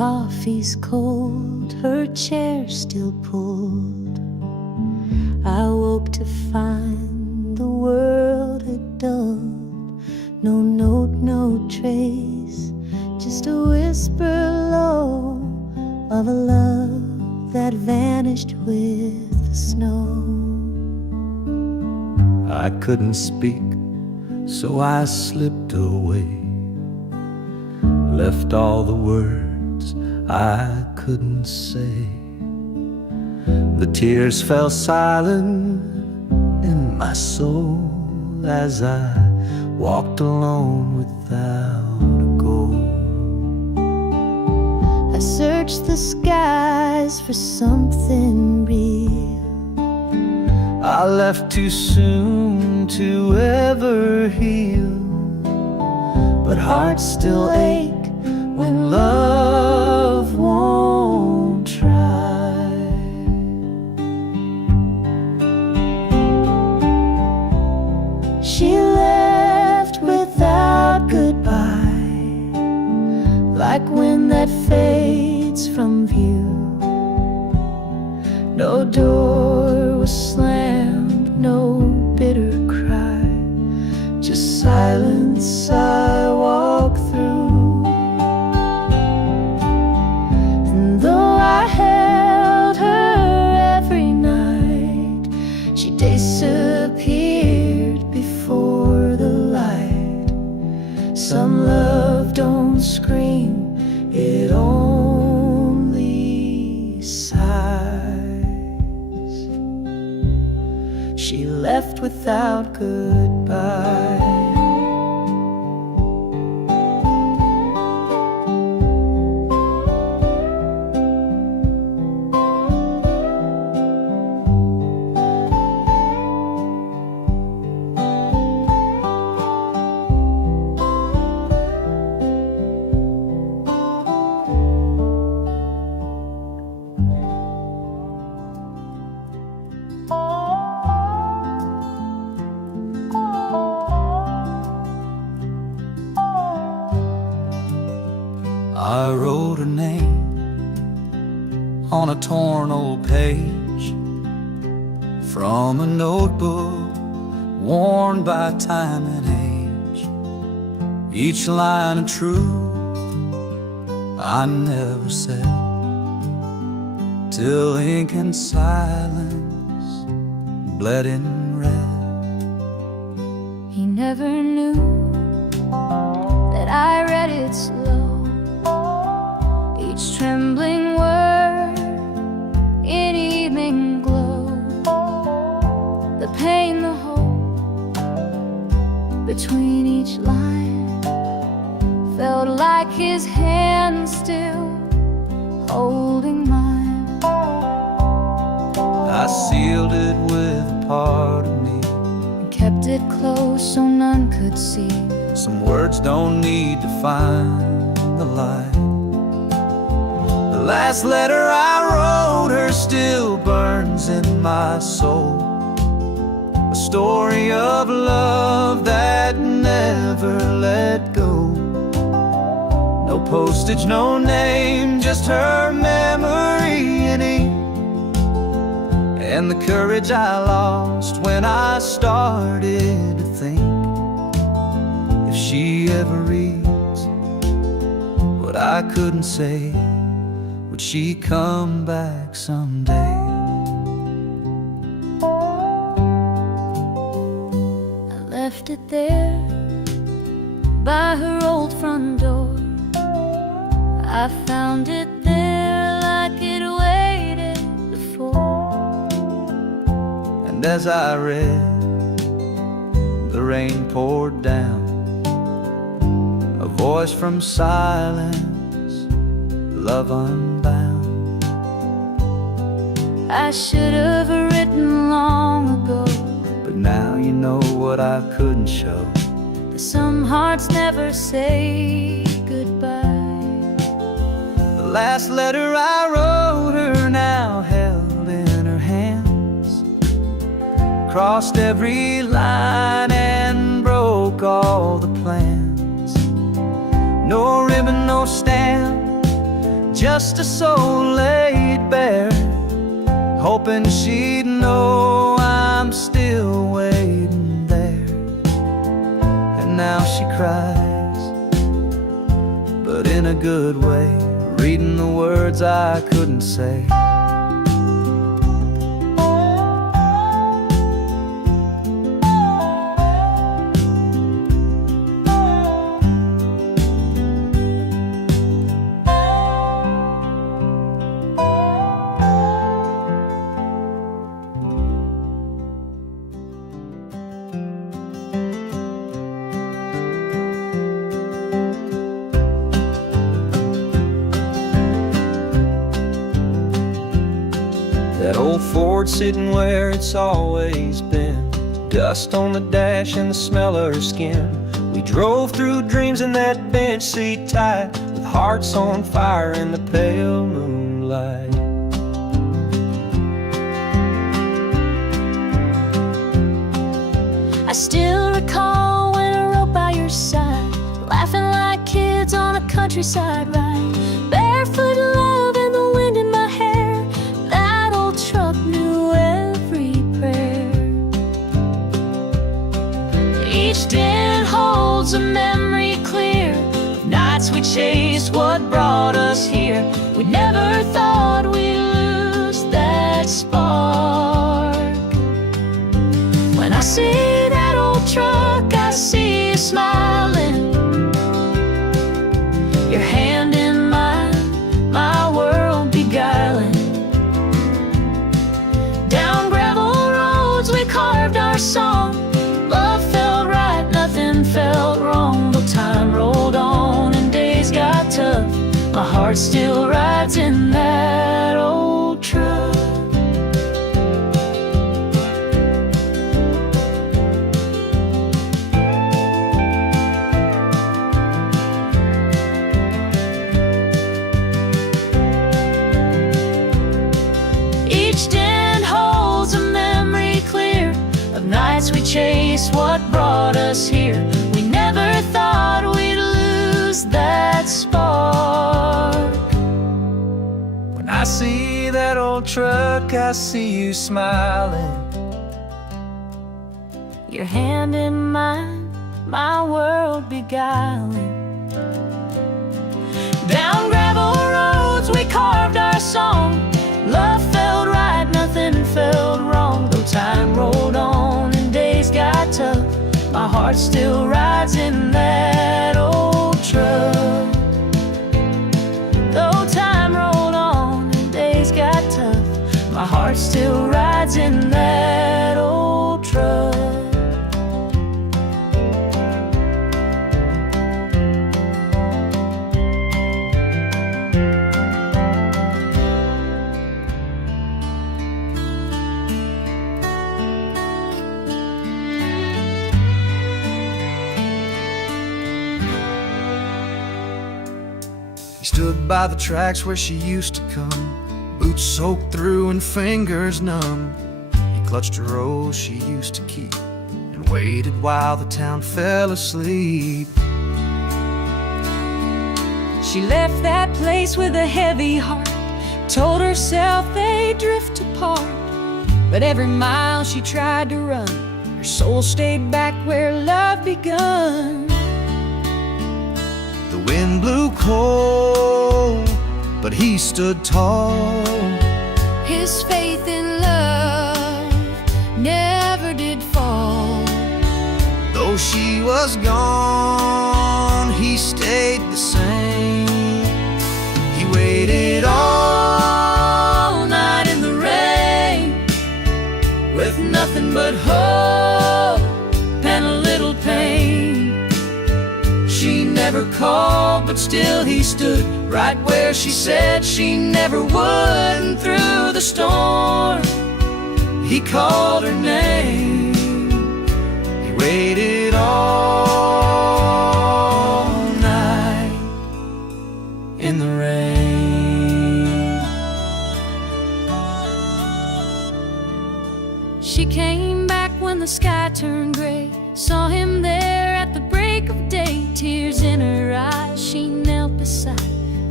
coffee's cold, her chair still pulled. I woke to find the world had dulled. No note, no trace, just a whisper low of a love that vanished with the snow. I couldn't speak, so I slipped away, left all the words I couldn't say. The tears fell silent in my soul as I walked alone without a goal. I searched the skies for something real. I left too soon to ever heal, but hearts still ache when love won't try. She left without goodbye, like wind that fades from view. No door was slammed, no bitter cry, just silence I walk through. And though I held her every night, she disappeared before the light. Some love don't scream, it only sighs. She left without goodbye. I wrote her name on a torn old page from a notebook worn by time and age. Each line of truth I never said, till ink and silence bled in red. He never knew that I read it slow, each trembling word in evening glow. The pain, the hope between each line felt like his hand still holding mine. I sealed it with a part of me, And kept it close so none could see. some words don't need to find the light. The last letter I wrote her still burns in my soul, a story of love that never let go. No postage, no name, just her memory in ink, and the courage I lost when I started to think, if she ever reads what I couldn't say, would she come back someday? I left it there by her old front door. I found it there like it waited before. And as I read, the rain poured down, a voice from silence, love unbound. I should have written long ago, But now you know what I couldn't show. that some hearts never say goodbye. The last letter I wrote her now held in her hands, crossed every line and broke all the plans. No ribbon, no stamp, just a soul laid bare, hoping she'd know I'm still waiting there. And now she cries, but in a good way, reading the words I couldn't say. That old Ford sitting where it's always been, dust on the dash and the smell of her skin. We drove through dreams in that bench seat tight, with hearts on fire in the pale moonlight. I still recall when I rode by your side, laughing like kids on a countryside ride, barefoot love and the wind in my hair. That old truck knew every prayer. Each dent holds a memory clear of nights we chased what brought us here. We never thought we'd lose that spark. When I see that old truck, I see you smiling, your hand in mine, my world beguiling. Down gravel roads we carved our song. Love felt right, nothing felt wrong. Though time rolled on and days got tough, my heart still rides in that old truck. Each dent holds a memory clear of nights we chased what brought us here. We never thought we'd lose that spark. When I see that old truck, I see you smiling, Your hand in mine, my world beguiling. Down gravel roads we carved our song. Love felt right, nothing felt wrong. Though time rolled on and days got tough, my heart still rides in that old truck. Though time rolled on and days got tough, my heart still rides in that old truck. He stood by the tracks where she used to come, boots soaked through and fingers numb. He clutched a rose she used to keep and waited while the town fell asleep. She left that place with a heavy heart, told herself they'd drift apart. But every mile she tried to run, her soul stayed back where love begun. The wind blew cold, but he stood tall. His faith in love never did fall. Though she was gone, he stayed the same. He waited all night in the rain, With nothing but hope and a little pain. She never called, but still he stood right where she said she never would. And through the storm, he called her name. he waited all Night in the rain. She came back when the sky turned gray, saw him there at the break of day. Tears in her eyes, she knelt beside and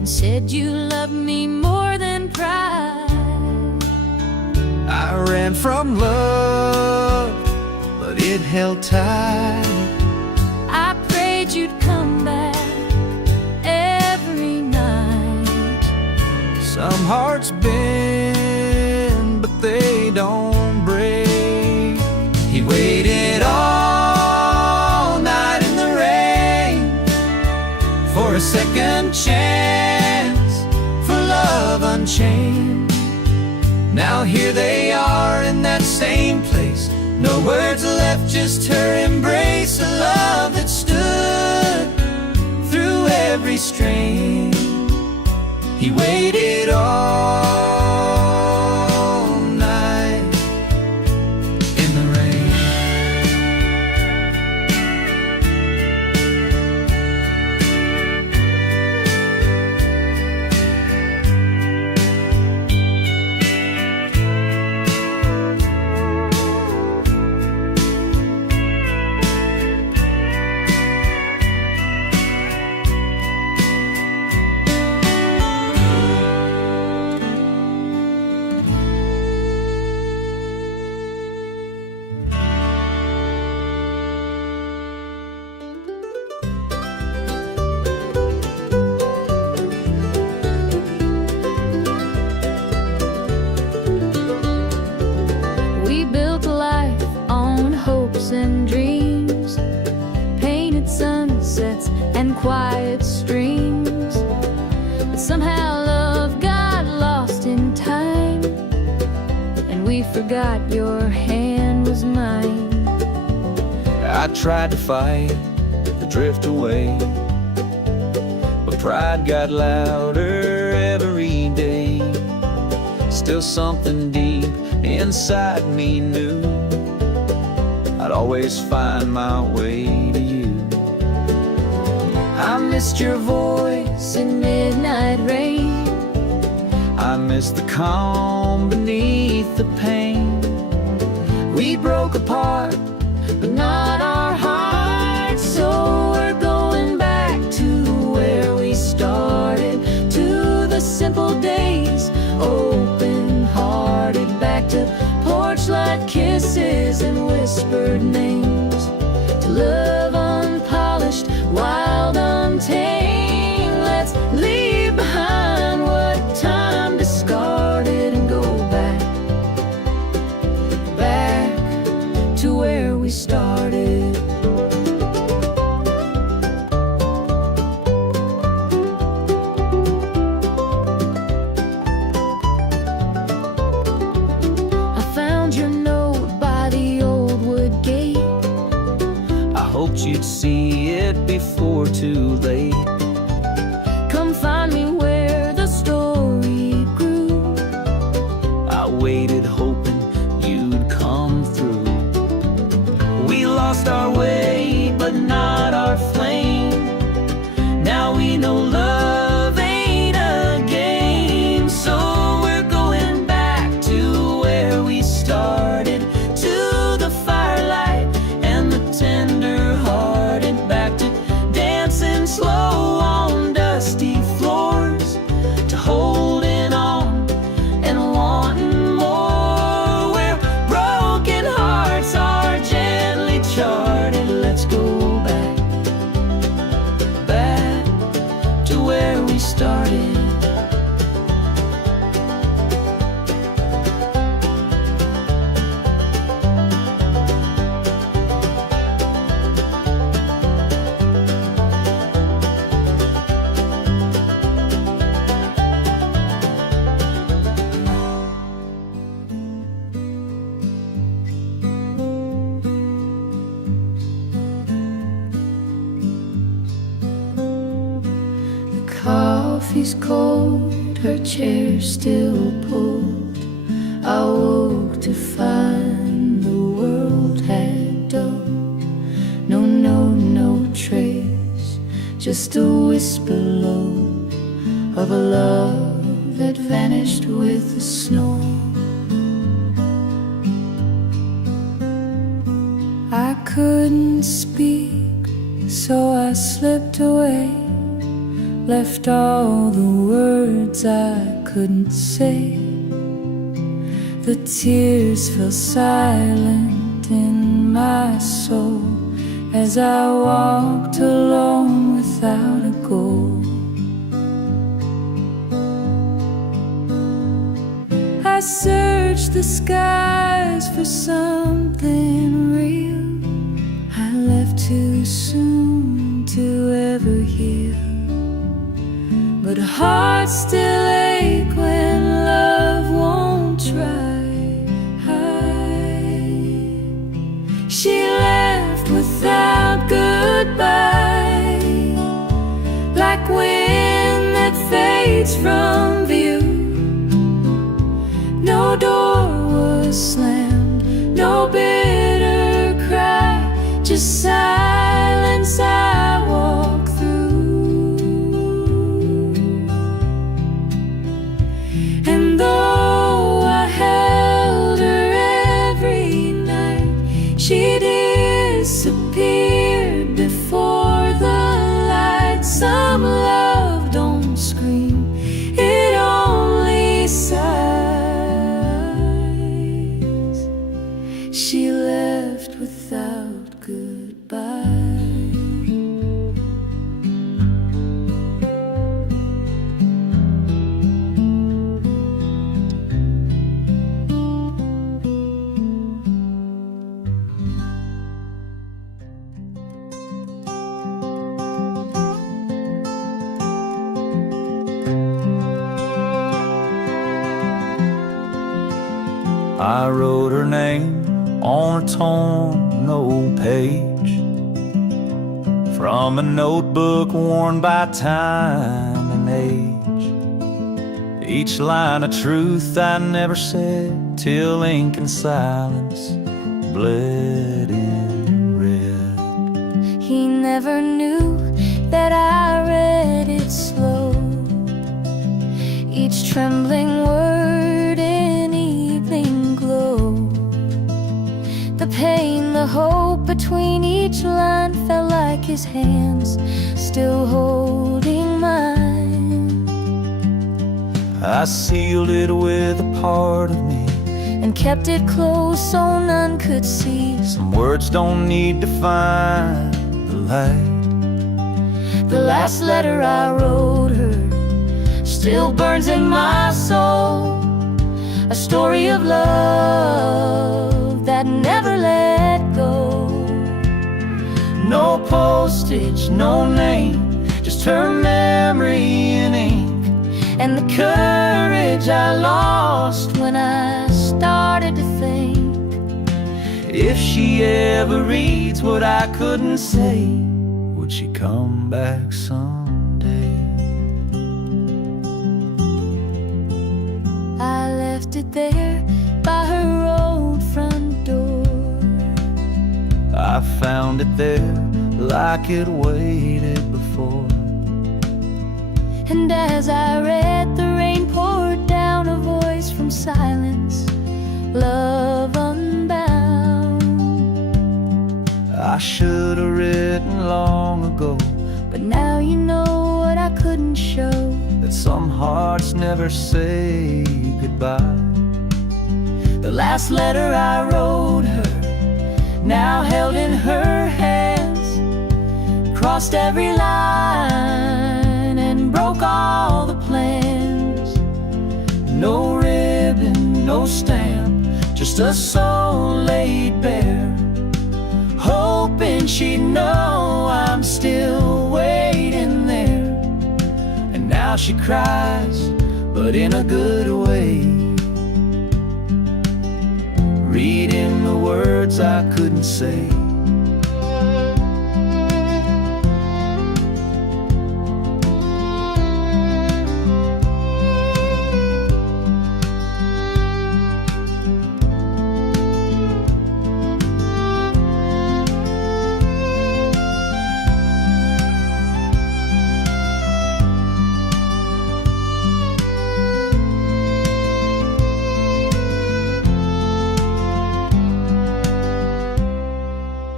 said you loved me more than pride. I ran from love, but it held tight. I prayed you'd come back every night. Some hearts bend, but they don't break. He waited all night in the rain for a second chance, for love unchained. Now here they are in that same place. No words left, just her embrace. A love that stood through every strain. He waited all night in the rain. We built a life on hopes and dreams, painted sunsets and quiet streams. But somehow love got lost in time, and we forgot your hand was mine. I tried to fight the drift away, but pride got louder every day. Still something deep inside me knew I'd always find my way to you. I missed your voice in midnight rain. I missed the calm beneath the pain. We broke apart, but not our hearts. So we're going back to where we started, to the simple days, open-hearted, back to porch light kisses and whispered names, to love unpolished, wild, untamed. Let's leave behind what time discarded and go back, back to where we started. I found your note by the old wood gate. I hoped you'd see it before too late. Come find me where the story grew. I waited hoping you'd come through. We lost our way, but not our flame. Now we know love ain't a game. So we're going back to where we started, to the firelight and the tender-hearted, back to dancing slow on dusty floors, to holding on and wanting more, where broken hearts are gently charted. Let's go back, back to where we started. The coffee's cold, her chair still pulled. I woke to find the world had dulled. No trace, just a whisper low of a love that vanished with the snow. I couldn't speak, so I slipped away, left all the words I couldn't say. The tears fell silent in my soul as I walked alone without a goal. I searched the skies for something real. I left too soon to ever heal, but hearts still ache when love won't try. She left without goodbye, like wind that fades from view. No door was slammed, no bitter cry, just silence I walk through. And though I held her every night, she disappeared before the light. Some love don't scream, it only sighs. She left without goodbye. I wrote her name on a torn old page from a notebook worn by time and age. Each line of truth I never said till ink and silence bled in red. He never knew that I read it slow, each trembling word in evening glow. The pain, the hope between each line felt like his hands still holding mine. I sealed it with a part of me and kept it close so none could see. Some words don't need to find the light. The last letter I wrote her still burns in my soul, a story of love that never let go. No postage, no name, just her memory in ink, and the courage I lost when I started to think. If she ever reads what I couldn't say, would she come back someday? I left it there by her old front door. I found it there like it waited before. And as I read, the rain poured down, a voice from silence, love unbound. I should have written long ago, but now you know what I couldn't show, that some hearts never say goodbye. the last letter I wrote her, now held in her hands, crossed every line and broke all the plans. No ribbon, no stamp, just a soul laid bare, hoping she'd know I'm still waiting there. And now she cries, but in a good way, reading the words I couldn't say.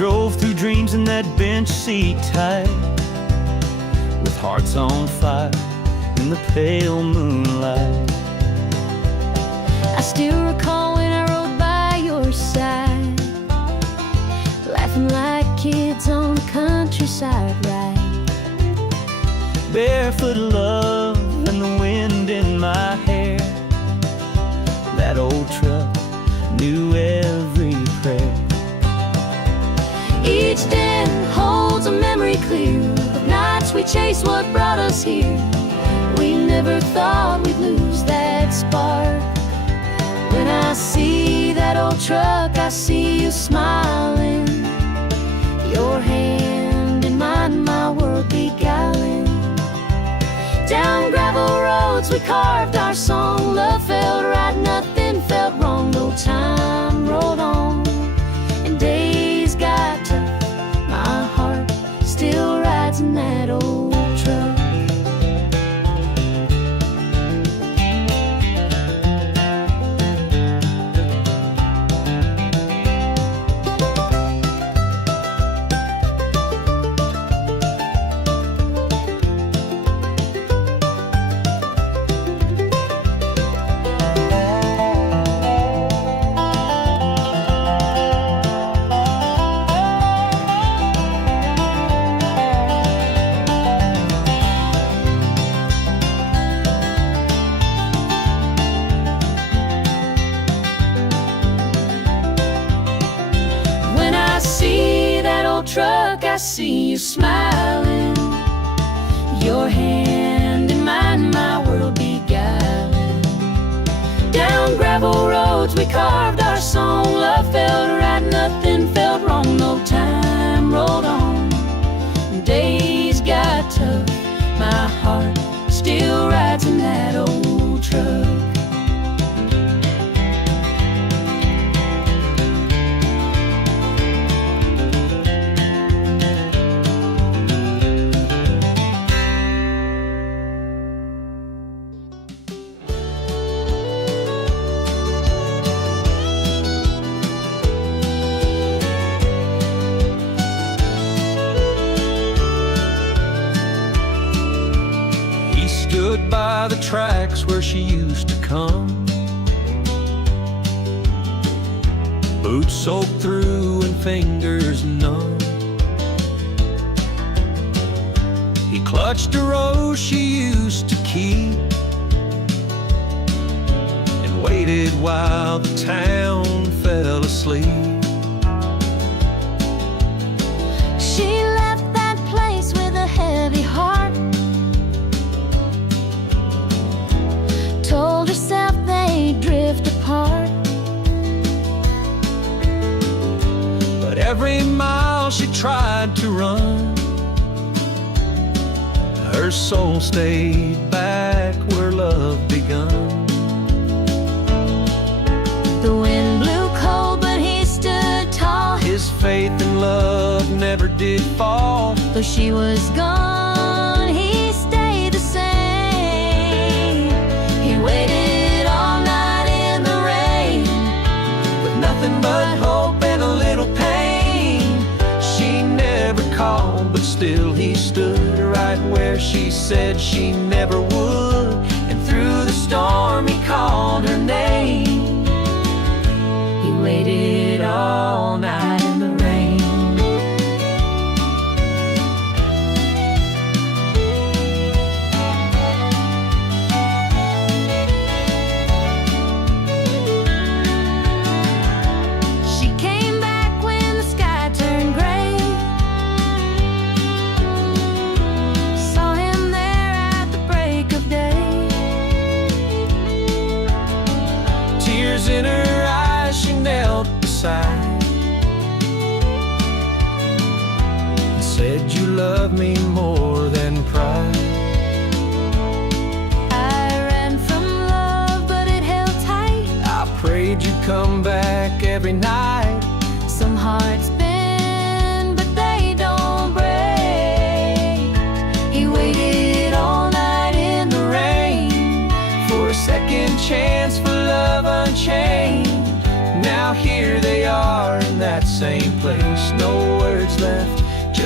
drove through dreams in that bench seat tight, with hearts on fire in the pale moonlight. I still recall when I rode by your side, laughing like kids on the countryside ride. Barefoot love and the wind in my hair, that old truck knew every prayer. Each den holds a memory clear of nights we chased what brought us here. We never thought we'd lose that spark. When I see that old truck, I see you smiling, your hand in mine, my world beguiling. Down gravel roads we carved our song. Love felt right, nothing felt wrong. No time rolled on and days got tough. My heart still rides in that old truck. Truck, I see you smiling, your hand in mine, my world beguiling. Down gravel roads we carved our song. Love felt right, nothing felt wrong. No time rolled on, days got tough. My heart still rides in that old truck. Stood by the tracks where she used to come, boots soaked through and fingers numb. He clutched a rose she used to keep and waited while the town fell asleep. She left that place with a heavy heart, told herself they'd drift apart. But every mile she tried to run, her soul stayed back where love begun. The wind blew cold, but he stood tall. His faith and love never did fall. Though she was gone, he stayed the same. He waited all night in the rain, With nothing but hope and a little pain. She never called, but still he stood right where she said she never would. And through the storm he called her name. he waited all night in the rain. She came back when the sky turned gray, saw him there at the break of day. Tears in her eyes, she knelt beside and said, "You love me more than pride." I ran from love, but it held tight. I prayed you'd come back every night. Some hearts bend, but they don't break. He waited all night in the rain For a second chance, for love unchained. Now here they are in that same place. No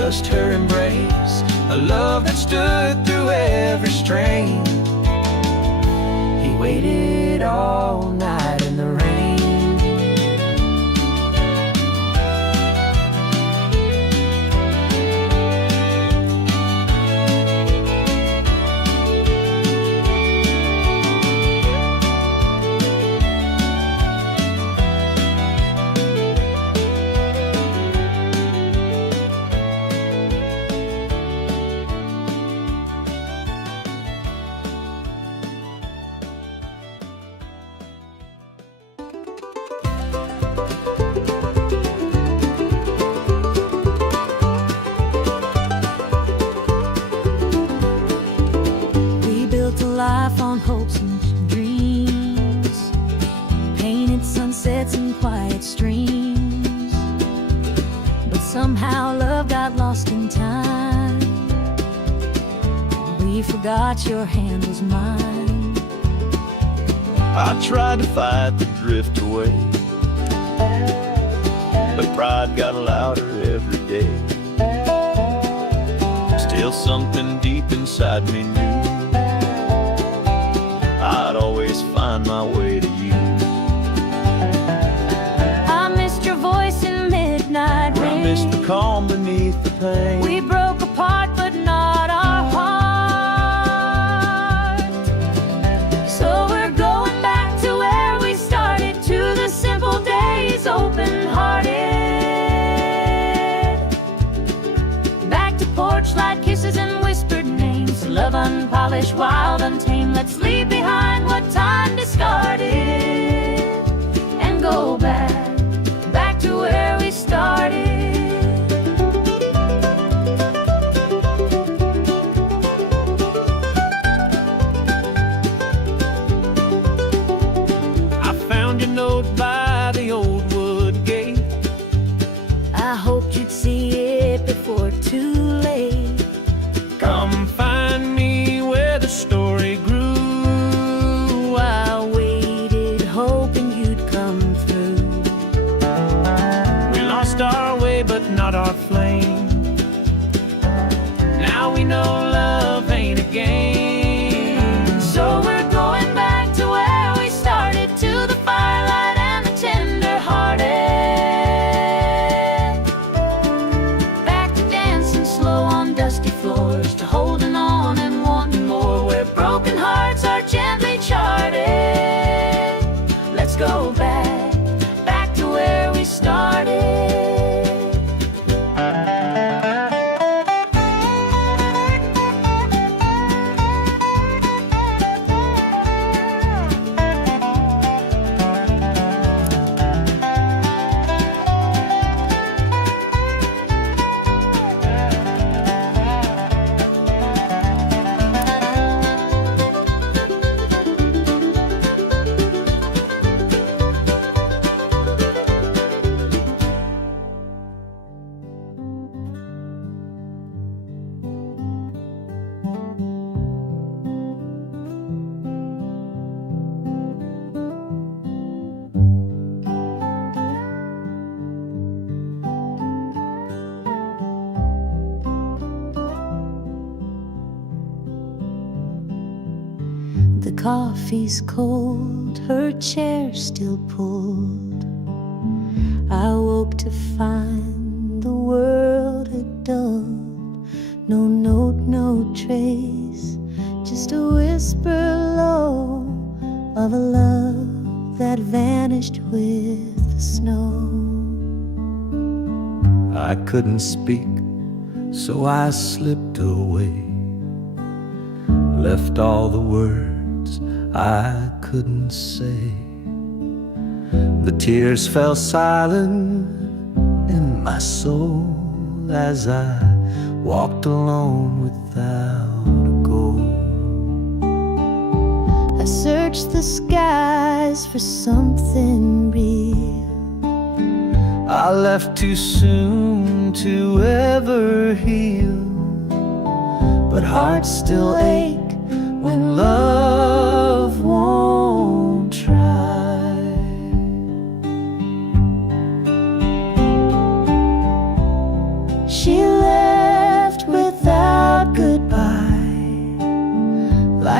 just her embrace, a love that stood through every strain. He waited all night in the rain. Life on hopes and dreams, painted sunsets and quiet streams, but somehow love got lost in time. We forgot your hand was mine. I tried to fight the drift away, but pride got louder every day. Still something deep inside me knew I'd always find my way to you. I missed your voice in midnight rain. I missed the calm beneath the pain. We broke apart, but not our heart. So we're going back to where we started, to the simple days, open-hearted. Back to porch light kisses and whispered names, love unpolished, wild, untamed. Let's leave behind what time discarded and go back to where we started. I found your note by the old wood gate. I hoped you'd see it before too late. Come find me where the story grew. I waited, hoping you'd come through. We lost our way, but not our flame. Now we know love ain't a game. So we're going back to where we started, to the firelight and the tender-hearted. Back to dancing slow on dusty floors, to holding on and wanting more, where broken hearts are gently charted. Let's go back to where we started. The coffee's cold, her chair still pulled. I woke to find the world had dulled. No note, no trace, just a whisper low of a love that vanished with the snow. I couldn't speak, so I slipped away, left all the words I couldn't say. The tears fell silent in my soul as I walked alone without a goal. I searched the skies for something real. I left too soon to ever heal, but hearts still ache when love won't try. She left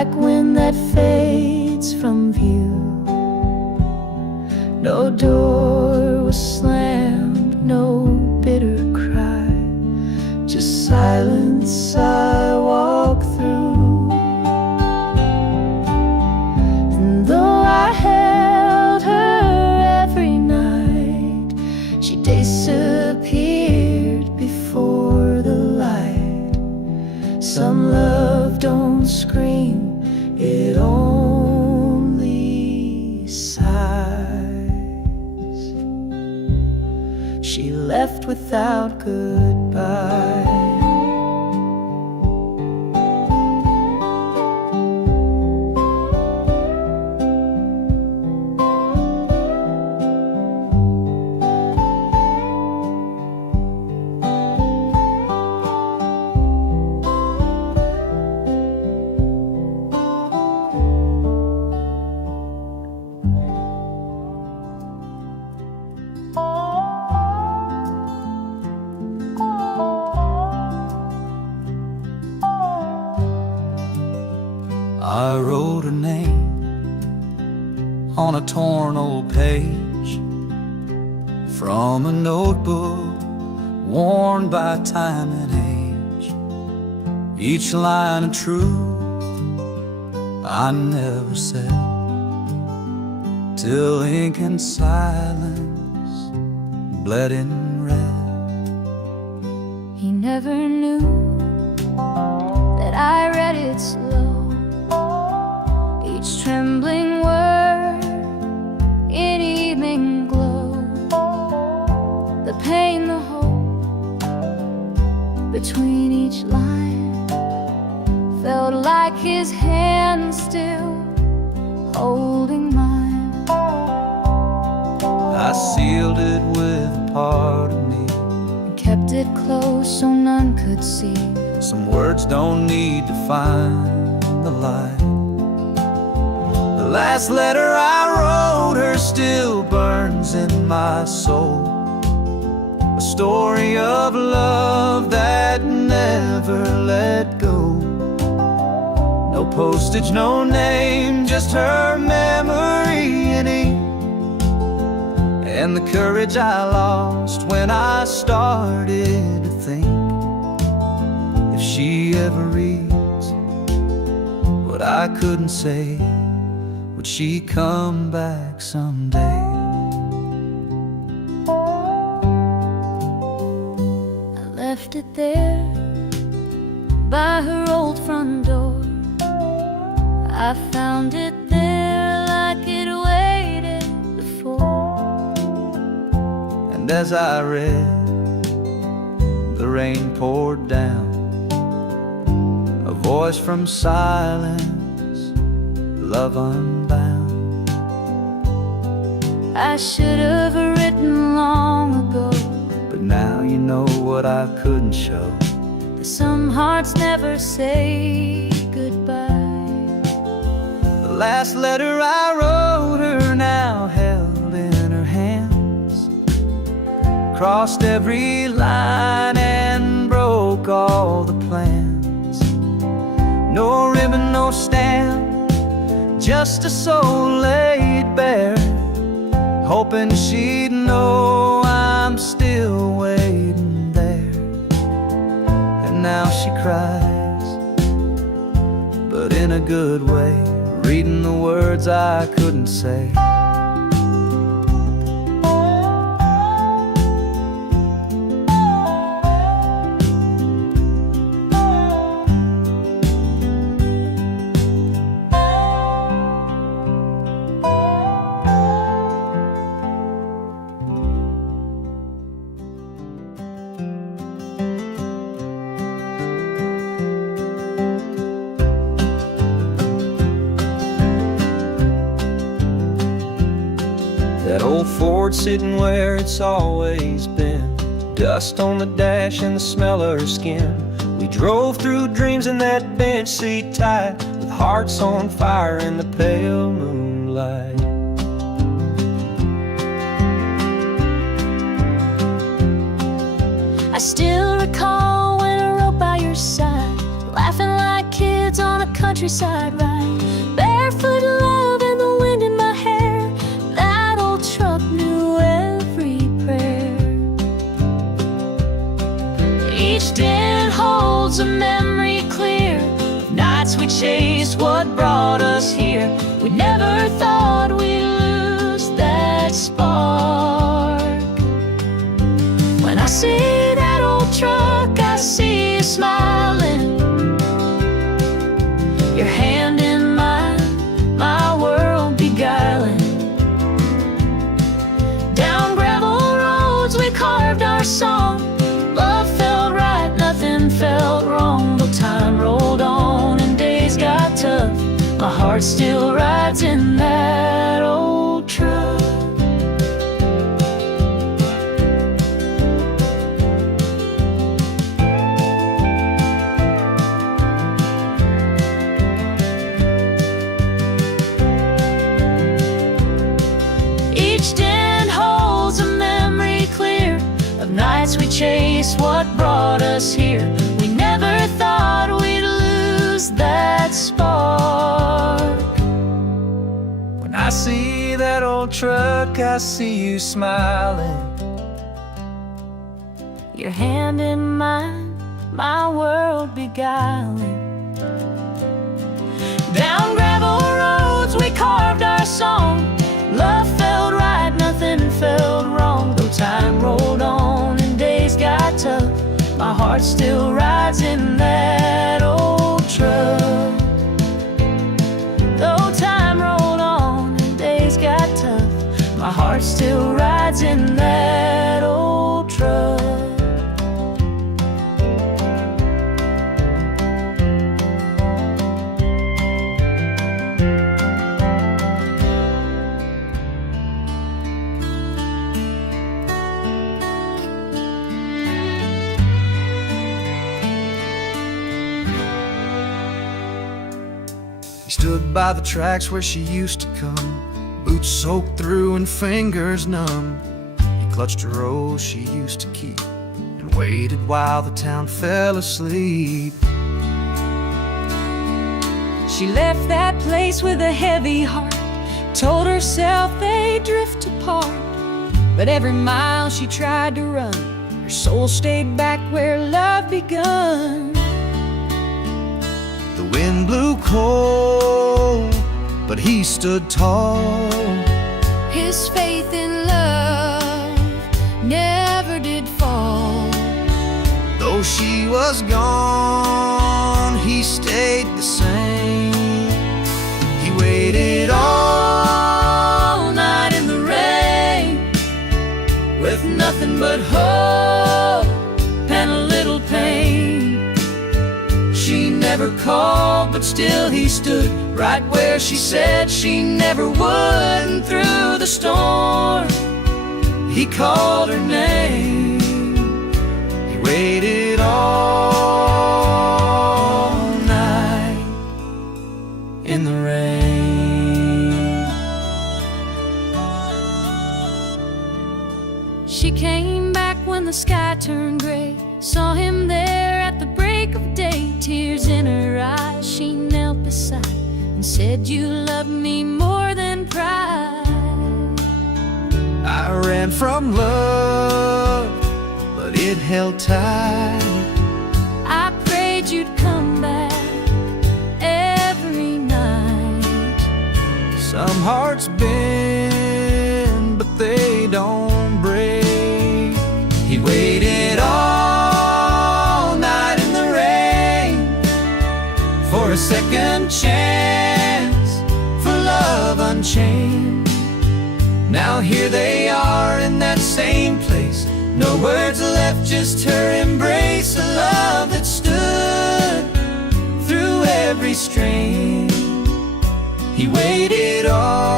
like wind that fades from view. No door was slammed, no bitter cry, just silence I walk through. And though I held her every night, she disappeared before the light. Some love don't scream, it only sighs. She left without goodbye. I wrote her name on a torn old page from a notebook worn by time and age. Each line of truth I never said, till ink and silence bled in red. He never knew that I read it slow, each trembling word in evening glow. The pain, the hope between each line felt like his hand still holding mine. I sealed it with a part of me, And kept it close so none could see. some words don't need to find the light. The last letter I wrote her still burns in my soul, a story of love that never let go. No postage, no name, just her memory in ink, and the courage I lost when I started to think, if she ever reads what I couldn't say, would she come back someday? I left it there by her old front door. I found it there like it waited before. And as I read, the rain poured down, a voice from silence, love unbound. I should have written long ago, But now you know what I couldn't show. that some hearts never say goodbye. The last letter I wrote her now held in her hands, crossed every line and broke all the plans. No ribbon, no stamp, just a soul laid bare, hoping she'd know I'm still waiting there. And now she cries, but in a good way, reading the words I couldn't say. That old Ford sitting where it's always been, dust on the dash and the smell of her skin. We drove through dreams in that bench seat tight, with hearts on fire in the pale moonlight. I still recall when I rode by your side, laughing like kids woods on a countryside ride. Barefoot love and the wind in my hair. That old truck knew every prayer. Each den holds a memory clear of nights we chased what brought us here. We never thought we'd lose that spark. When I see that old truck, I see you smiling, your hand in mine, my world beguiling. Down gravel roads we carved our song. Love felt right, nothing felt wrong. Though time rolled on and days got tough, my heart still rides in that old truck. Each den holds a memory clear of nights we chased what brought us here. We never thought we'd lose that spark. When I see that old truck, I see you smiling, Your hand in mine, my world beguiling. Down gravel roads we carved our song. Love felt right, nothing felt wrong. Though time rolled on and days got tough, my heart still rides in that old truck. Though time rolled on and days got tough, my heart still rides in that old truck. He stood by the tracks where she used to come, boots soaked through and fingers numb. He clutched a rose she used to keep and waited while the town fell asleep. She left that place with a heavy heart, told herself they'd drift apart. But every mile she tried to run, her soul stayed back where love begun. The wind blew cold, but he stood tall. His faith in love never did fall. Though she was gone, he stayed the same. He waited all night in the rain, With nothing but hope and a little pain. She never called, but still he stood right where she said she never would. And through the storm, he called her name. he waited all night In the rain, she came back when the sky turned gray. Saw him there at the break of day. Tears in her eyes, she knelt beside and said, "You love me more than pride." I ran from love, but it held tight. I prayed you'd come back every night. Some hearts bend, but they don't break. He waited all night in the rain for a second chance, for love unchained. Now here they are in that same place, no words left, just her embrace. A love that stood through every strain. He waited all